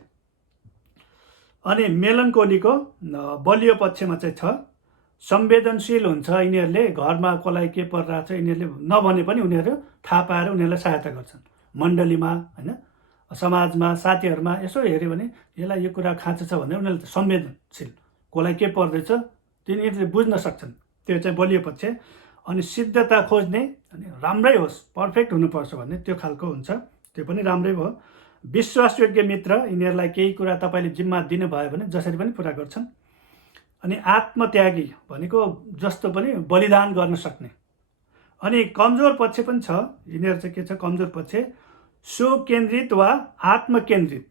अनि मेलनकोलीको बलियो पक्षमा चाहिँ छ, संवेदनशील हुन्छ। यिनीहरूले घरमा कसलाई के परिरहेको छ यिनीहरूले नभने पनि उनीहरू थाहा पाएर उनीहरूलाई सहायता गर्छन्। मण्डलीमा होइन, समाजमा, साथीहरूमा यसो हेऱ्यो भने यसलाई यो कुरा खाँचो छ भने उनीहरूले संवेदनशील, कसलाई के पर्दैछ तिनीहरूले बुझ्न सक्छन्। त्यो चाहिँ बलियो पक्ष। अनि सिद्धता खोज्ने, अनि राम्रै होस्, पर्फेक्ट हुनुपर्छ भन्ने त्यो खालको हुन्छ, त्यो पनि राम्रै भयो। विश्वासयोग्य मित्र, यिनीहरूलाई केही कुरा तपाईँले जिम्मा दिनुभयो भने जसरी पनि पुरा गर्छन्। अनि आत्मत्यागी भनेको जस्तो पनि बलिदान गर्न सक्ने। अनि कमजोर पक्ष पनि छ, यिनीहरू चाहिँ के छ कमजोर पक्ष, स्वकेन्द्रित वा आत्मकेन्द्रित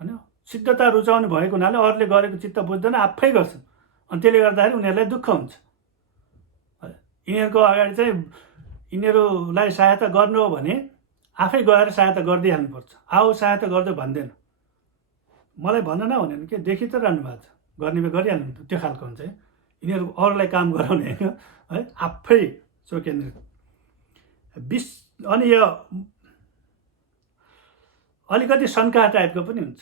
होइन। सिद्धता रुचाउने भएको हुनाले अरूले गरेको चित्त बुझ्दैन, आफै गर्छन्। अनि त्यसले गर्दाखेरि उनीहरूलाई दुःख हुन्छ। यिनीहरूको अगाडि चाहिँ यिनीहरूलाई सहायता गर्नु हो भने आफै गएर सहायता गरिदिइहाल्नुपर्छ। आऊ सहायता गर्दै भन्दैन, मलाई भन न भने के देखि त रहनु भएको छ, गर्ने गरिहाल्नु त, त्यो खालको हुन्छ है। यिनीहरू अरूलाई काम गराउने होइन है, आफै स्वकेन्द्रित। अनि यो अलिकति शङ्का टाइपको पनि हुन्छ,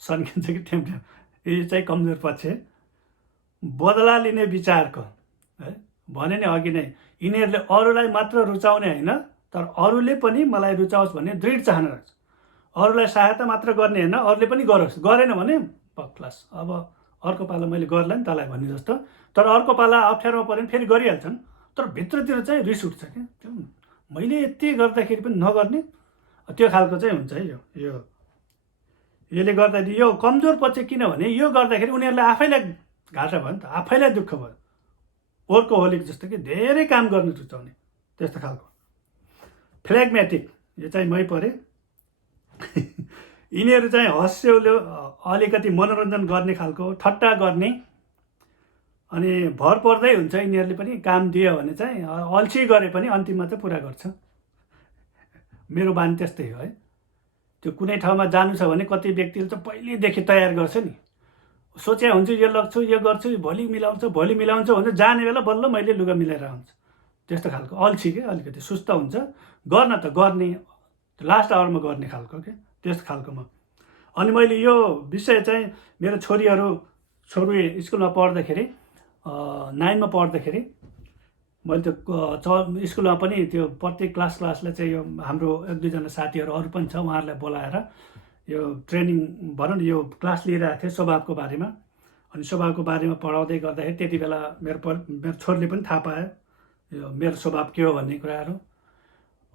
सन्किन्छ कि टेम्टेम। यो चाहिँ कमजोर पक्ष। बदला लिने विचारको है, भने नि अघि नै यिनीहरूले अरूलाई मात्र रुचाउने होइन, तर अरूले पनि मलाई रुचाओस् भन्ने दृढ चाहना राख्छ। अरूलाई सहायता मात्र गर्ने होइन, अरूले पनि गरोस्, गरेन भने बक्लास, अब अर्को पाला मैले गर्ला नि तँलाई भन्ने जस्तो। तर अर्को पाला अप्ठ्यारोमा पऱ्यो भने फेरि गरिहाल्छन्, तर भित्रतिर चाहिँ रिस उठ्छ क्या, त्यो मैले यति गर्दाखेरि पनि नगर्ने, त्यो खालको चाहिँ हुन्छ है। यसले गर्दाखेरि यो कमजोर पक्ष किनभने यो गर्दाखेरि उनीहरूलाई आफैलाई घाटा भयो नि त, आफैलाई दुःख भयो। वर्कोहोलिक जस्तो कि धेरै काम गर्न रुचाउने त्यस्तो खालको। फ्लेगमेटिक, यो चाहिँ मै परे। यिनीहरू चाहिँ हँस्यौलो, अलिकति मनोरञ्जन गर्ने खालको, ठट्टा गर्ने, अनि भर पर्दै हुन्छ। यिनीहरूले पनि काम दियो भने चाहिँ अल्छी गरे पनि अन्तिममा चाहिँ पुरा गर्छ। मेरो बानी त्यस्तै हो है। त्यो कुनै ठाउँमा जानु छ भने कति व्यक्तिले चाहिँ पहिलेदेखि तयार गर्छ नि, सोचे हुन्छ यो लग्छु, यो गर्छु, भोलि मिलाउँछु भने जाने बेला बल्ल मैले लुगा मिलाएर आउँछु। त्यस्तो खालको अल्छी के, अलिकति सुस्त हुन्छ। गर्न त गर्ने, लास्ट आवरमा गर्ने खालको के, त्यस्तो खालकोमा। अनि मैले यो विषय चाहिँ मेरो छोरी स्कुलमा पढ्दाखेरि 9मा पढ्दाखेरि मैले त्यो स्कुलमा पनि त्यो प्रत्येक क्लासलाई चाहिँ यो हाम्रो 1-2जना साथीहरू अरू पनि छ, उहाँहरूलाई बोलाएर यो ट्रेनिङ भनौँ न यो क्लास लिइरहेको थिएँ स्वभावको बारेमा। अनि स्वभावको बारेमा पढाउँदै गर्दाखेरि त्यति बेला मेरो छोरीले पनि थाहा पायो यो मेरो स्वभाव के हो भन्ने कुराहरू।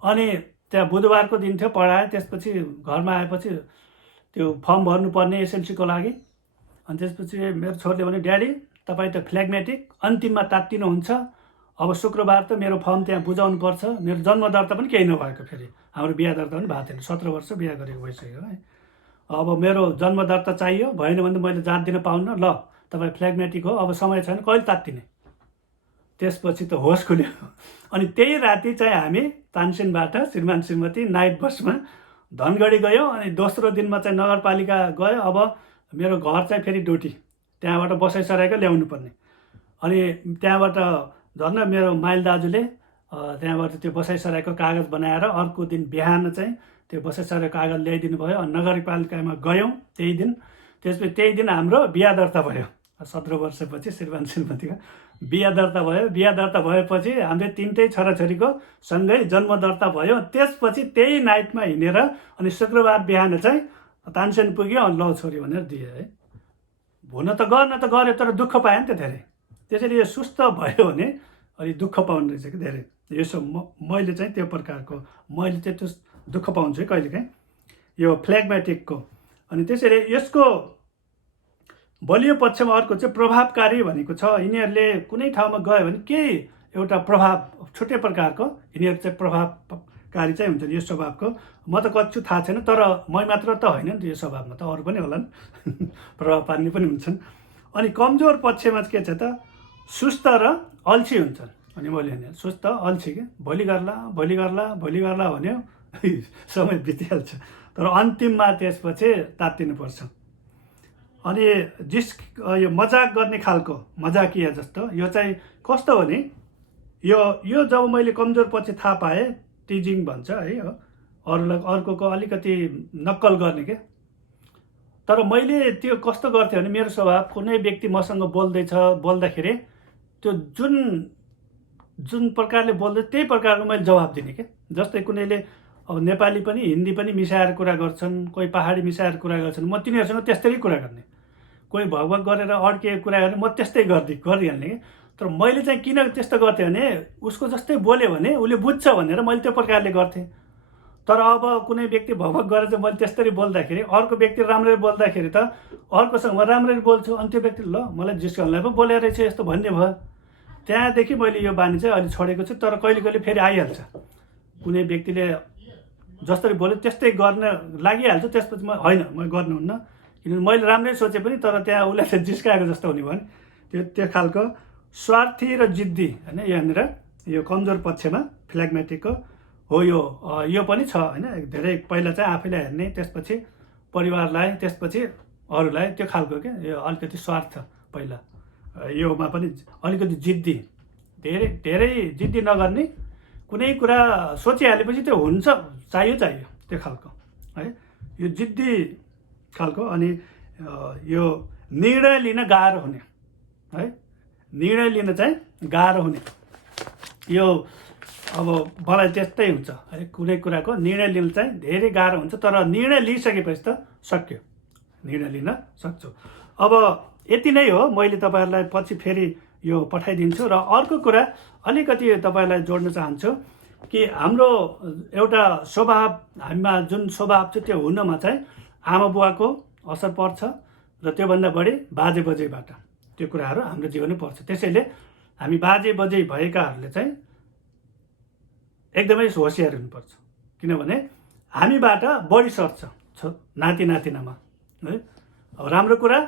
अनि त्यहाँ बुधबारको दिन थियो, पढाएँ। त्यसपछि घरमा आएपछि त्यो फर्म भर्नुपर्ने एसएलसीको लागि। अनि त्यसपछि मेरो छोरीले भने ड्याडी तपाईँ त फ्लेगमेटिक, अन्तिममा तात्तिनुहुन्छ, अब शुक्रबार त मेरो फर्म त्यहाँ बुझाउनु पर्छ। मेरो जन्म दर्ता पनि केही नभएको, फेरि हाम्रो बिहा दर्ता पनि भएको थिएन, 17 वर्ष बिहा गरेको भइसक्यो है। अब मेरो जन्म दर्ता चाहियो, भएन भने मैले जाँच दिन पाउन्न। ल तपाईँ फ्ल्यागमेटिक हो, अब समय छैन, कहिले तात्तिने। त्यसपछि त होस खुल्यो। अनि त्यही राति चाहिँ हामी तानसेनबाट श्रीमान श्रीमती नाइट बसमा धनगढी गयौँ। अनि दोस्रो दिनमा चाहिँ नगरपालिका गयो। अब मेरो घर चाहिँ फेरि डोटी, त्यहाँबाट बसाइसराइको ल्याउनु पर्ने। अनि त्यहाँबाट झन् मेरो माइल दाजुले त्यहाँबाट त्यो बसाइसराइको कागज बनाएर अर्को दिन बिहान चाहिँ त्यो बसाइसराइको कागज ल्याइदिनु भयो। अनि नगरपालिकामा गयौँ त्यही दिन। त्यसपछि त्यही दिन हाम्रो बिहा दर्ता भयो। 17 वर्षपछि श्रीमान श्रीमतीको बिहा दर्ता भयो। बिहा दर्ता भएपछि हामीले तिनटै छोराछोरीको सँगै जन्म दर्ता भयो। त्यसपछि त्यही नाइटमा हिँडेर अनि शुक्रबार बिहान चाहिँ तानसेन पुग्यो। अनि ल छोरी भनेर दिए है। हुन त गऱ्यो तर दुःख पाएँ नि त धेरै। त्यसैले यो सुस्त भयो भने अलि दुःख पाउनु रहेछ कि धेरै। यसो मैले चाहिँ त्यो प्रकारको मैले चाहिँ त्यो दुःख पाउँछु है कहिलेकाहीँ यो फ्ल्यागमेटिकको। अनि त्यसैले यसको बलियो पक्षमा अर्को चाहिँ प्रभावकारी भनेको छ। यिनीहरूले कुनै ठाउँमा गयो भने केही एउटा प्रभाव छुट्टै प्रकारको यिनीहरू चाहिँ प्रभावकारी चाहिँ हुन्छ यो स्वभावको। म त कछु थाहा छैन, तर मै मात्र त होइन नि त यो स्वभावमा, त अरू पनि होलान् प्रभाव पार्ने पनि हुन्छन्। अनि कमजोर पक्षमा के छ त, सुस्त र अल्छी हुन्छन्। अनि मैले भने सुस्त अल्छी के भोलि गर्ला भन्यो समय बितिहाल्छ, तर अन्तिममा त्यसपछि तात्तिनुपर्छ। अनि यो मजाक गर्ने खालको मजाकिया जस्तो यो चाहिँ कस्तो हो नि, यो जब मैले कमजोर पछि थाहा पाएँ, टिजिङ भन्छ है, अरूलाई अर्कोको अलिकति नक्कल गर्ने के। तर मैले त्यो कस्तो गर्थेँ भने मेरो स्वभाव कुनै व्यक्ति मसँग बोल्दाखेरि त्यो जुन प्रकारले बोल्दै त्यही प्रकारको मैले जवाब दिने के। जस्तै कुनैले अब नेपाली पनि हिन्दी पनि मिसाएर कुरा गर्छन्, कोही पहाडी मिसाएर कुरा गर्छन्, म तिनीहरूसँग त्यस्तै कुरा गर्ने। कोही भगभग गरेर अड्किएको कुरा गर्ने, म त्यस्तै गरिहाल्ने कि। तर मैले चाहिँ किन त्यस्तो गर्थेँ भने उसको जस्तै बोल्यो भने उसले बुझ्छ भनेर मैले त्यो प्रकारले गर्थेँ। तर अब कुनै व्यक्ति भगभग गरेर चाहिँ मैले त्यस्तरी बोल्दाखेरि अर्को व्यक्ति राम्ररी बोल्दाखेरि त अर्कोसँग म राम्ररी बोल्छु। अनि त्यो व्यक्ति ल मलाई जिस्काउनलाई पो बोलेर रहेछ यस्तो भन्ने भयो। त्यहाँदेखि मैले यो बानी चाहिँ अहिले छोडेको छु। तर कहिले कहिले फेरि आइहाल्छ, कुनै व्यक्तिले जसरी बोल्यो त्यस्तै गर्न लागिहाल्छ। त्यसपछि म होइन म गर्नुहुन्न, किनभने मैले राम्रै सोचे पनि तर त्यहाँ उसलाई जिस्काएको जस्तो हुने भयो नि। त्यो खालको स्वार्थी र जिद्दी होइन यहाँनिर यो कमजोर पक्षमा फ्ल्यागमेटिकको हो। यो पनि छ होइन। धेरै पहिला चाहिँ आफैलाई हेर्ने, त्यसपछि परिवारलाई, त्यसपछि अरूलाई, त्यो खालको के यो अलिकति स्वार्थ पहिला। योमा पनि अलिकति जिद्दी, धेरै जिद्दी नगर्ने। कुनै कुरा सोचिहालेपछि त्यो हुन्छ, चाहियो त्यो खालको है, यो जिद्दी खालको। अनि यो निर्णय लिन गाह्रो हुने है, निर्णय लिन चाहिँ गाह्रो हुने। यो अब मलाई त्यस्तै हुन्छ है, कुनै कुराको निर्णय लिन चाहिँ धेरै गाह्रो हुन्छ। तर निर्णय लिइसकेपछि त सक्यो, निर्णय लिन सक्छु। अब यति नै हो, मैले तपाईँहरूलाई पछि फेरि यो पठाइदिन्छु। र अर्को कुरा अलिकति तपाईँलाई जोड्न चाहन्छु कि हाम्रो एउटा स्वभाव, हामीमा जुन स्वभाव छ त्यो हुनमा चाहिँ आमा बुवाको असर पर्छ र त्योभन्दा बढी बाजे बजैबाट त्यो कुराहरू हाम्रो जीवनमा पर्छ। त्यसैले हामी बाजे बजै भएकाहरूले चाहिँ एकदमै होसियार हुनुपर्छ, किनभने हामीबाट बढी सर्छ नाति नातिनामा है। अब राम्रो कुरा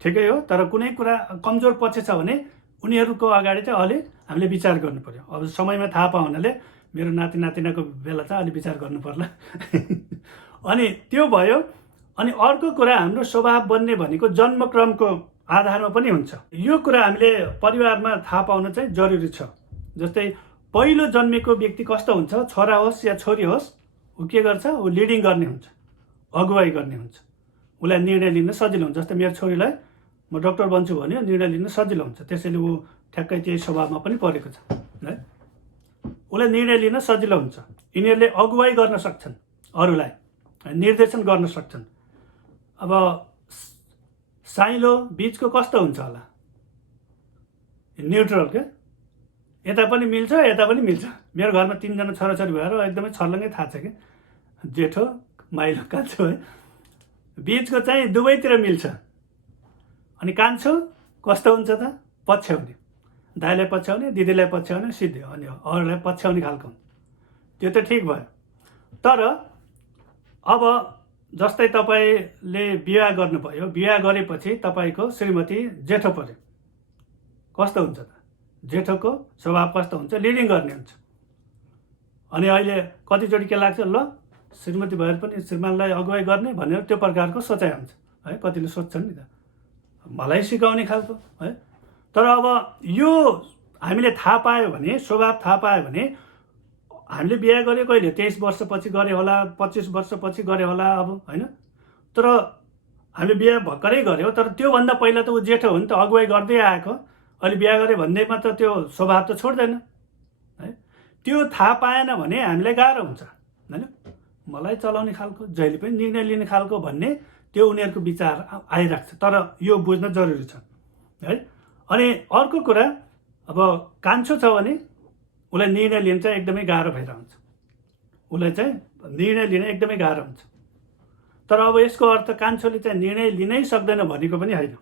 ठिकै हो, तर कुनै कुरा कमजोर पक्ष छ भने उनीहरूको अगाडि चाहिँ अलि हामीले विचार गर्नु पर्यो। अब समयमा थाहा पायो हुनाले मेरो नाति नातिनाको बेला चाहिँ अलि विचार गर्नु पर्ला अनि त्यो भयो। अनि अर्को कुरा, हाम्रो स्वभाव बन्ने भनेको जन्मक्रमको आधारमा पनि हुन्छ। यो कुरा हामीले परिवारमा थाहा पाउन चाहिँ जरुरी छ। जस्तै पहिलो जन्मेको व्यक्ति कस्तो हुन्छ, छोरा होस् या छोरी होस्, ऊ के गर्छ, ऊ लिडिङ गर्ने हुन्छ, अगुवाई गर्ने हुन्छ, उसलाई निर्णय लिन सजिलो हुन्छ। जस्तै मेरो छोरीलाई म डक्टर बन्छु भन्यो, निर्णय लिन सजिलो हुन्छ। त्यसैले ऊ ठ्याक्कै त्यही स्वभावमा पनि परेको छ है, उसलाई निर्णय लिन सजिलो हुन्छ। यिनीहरूले अगुवाई गर्न सक्छन्, अरूलाई निर्देशन गर्न सक्छन्। अब साइलो बिचको कस्तो हुन्छ होला, न्युट्रल के, यता पनि मिल्छ यता पनि मिल्छ। मेरो घरमा 3 जना छोराछोरी भएर एकदमै छर्लङ्गै थाहा छ कि जेठो माइलो कान्छो है, बिचको चाहिँ दुवैतिर मिल्छ। अनि कान्छो कस्तो हुन्छ त, पछ्याउने। दाइलाई पछ्याउने, दिदीलाई पछ्याउने, सिद्धो अनि अरूलाई पछ्याउने खालको। त्यो त ठिक भयो। तर अब जस्तै तपाईँले बिहा गर्नुभयो, बिहा गरेपछि तपाईँको श्रीमती जेठो पर्यो, कस्तो हुन्छ त? जेठोको स्वभाव कस्तो हुन्छ? लिडिङ गर्ने हुन्छ। अनि अहिले कतिचोटि के लाग्छ, ल श्रीमती भएर पनि श्रीमानलाई अगुवाई गर्ने भनेर त्यो प्रकारको सोचाइ हुन्छ है। कतिले सोध्छन् नि त, मलाई सिकाउने खालको है। तर अब यो हामीले थाहा पायो भने, स्वभाव थाहा पायो भने, हामीले बिहा गरे कहिले 23 वर्षपछि गरे होला, 25 वर्षपछि गरे होला अब होइन। तर हामीले बिहा भर्खरै गऱ्यो, तर त्योभन्दा पहिला त ऊ जेठो हो नि त, अगुवाई गर्दै आएको। अहिले बिहा गरे भन्दैमा त त्यो स्वभाव त छोड्दैन है। त्यो थाहा पाएन भने हामीलाई गाह्रो हुन्छ होइन। मलाई चलाउने खालको, जहिले पनि निर्णय लिने खालको भन्ने त्यो उनीहरूको विचार आइराख्छ। तर यो बुझ्न जरुरी छ है। अनि अर्को कुरा, अब कान्छो छ भने उसलाई निर्णय लिन चाहिँ एकदमै गाह्रो भएर हुन्छ। उसलाई चाहिँ निर्णय लिन एकदमै गाह्रो हुन्छ। तर अब यसको अर्थ कान्छोले चाहिँ निर्णय लिनै सक्दैन भनेको पनि होइन।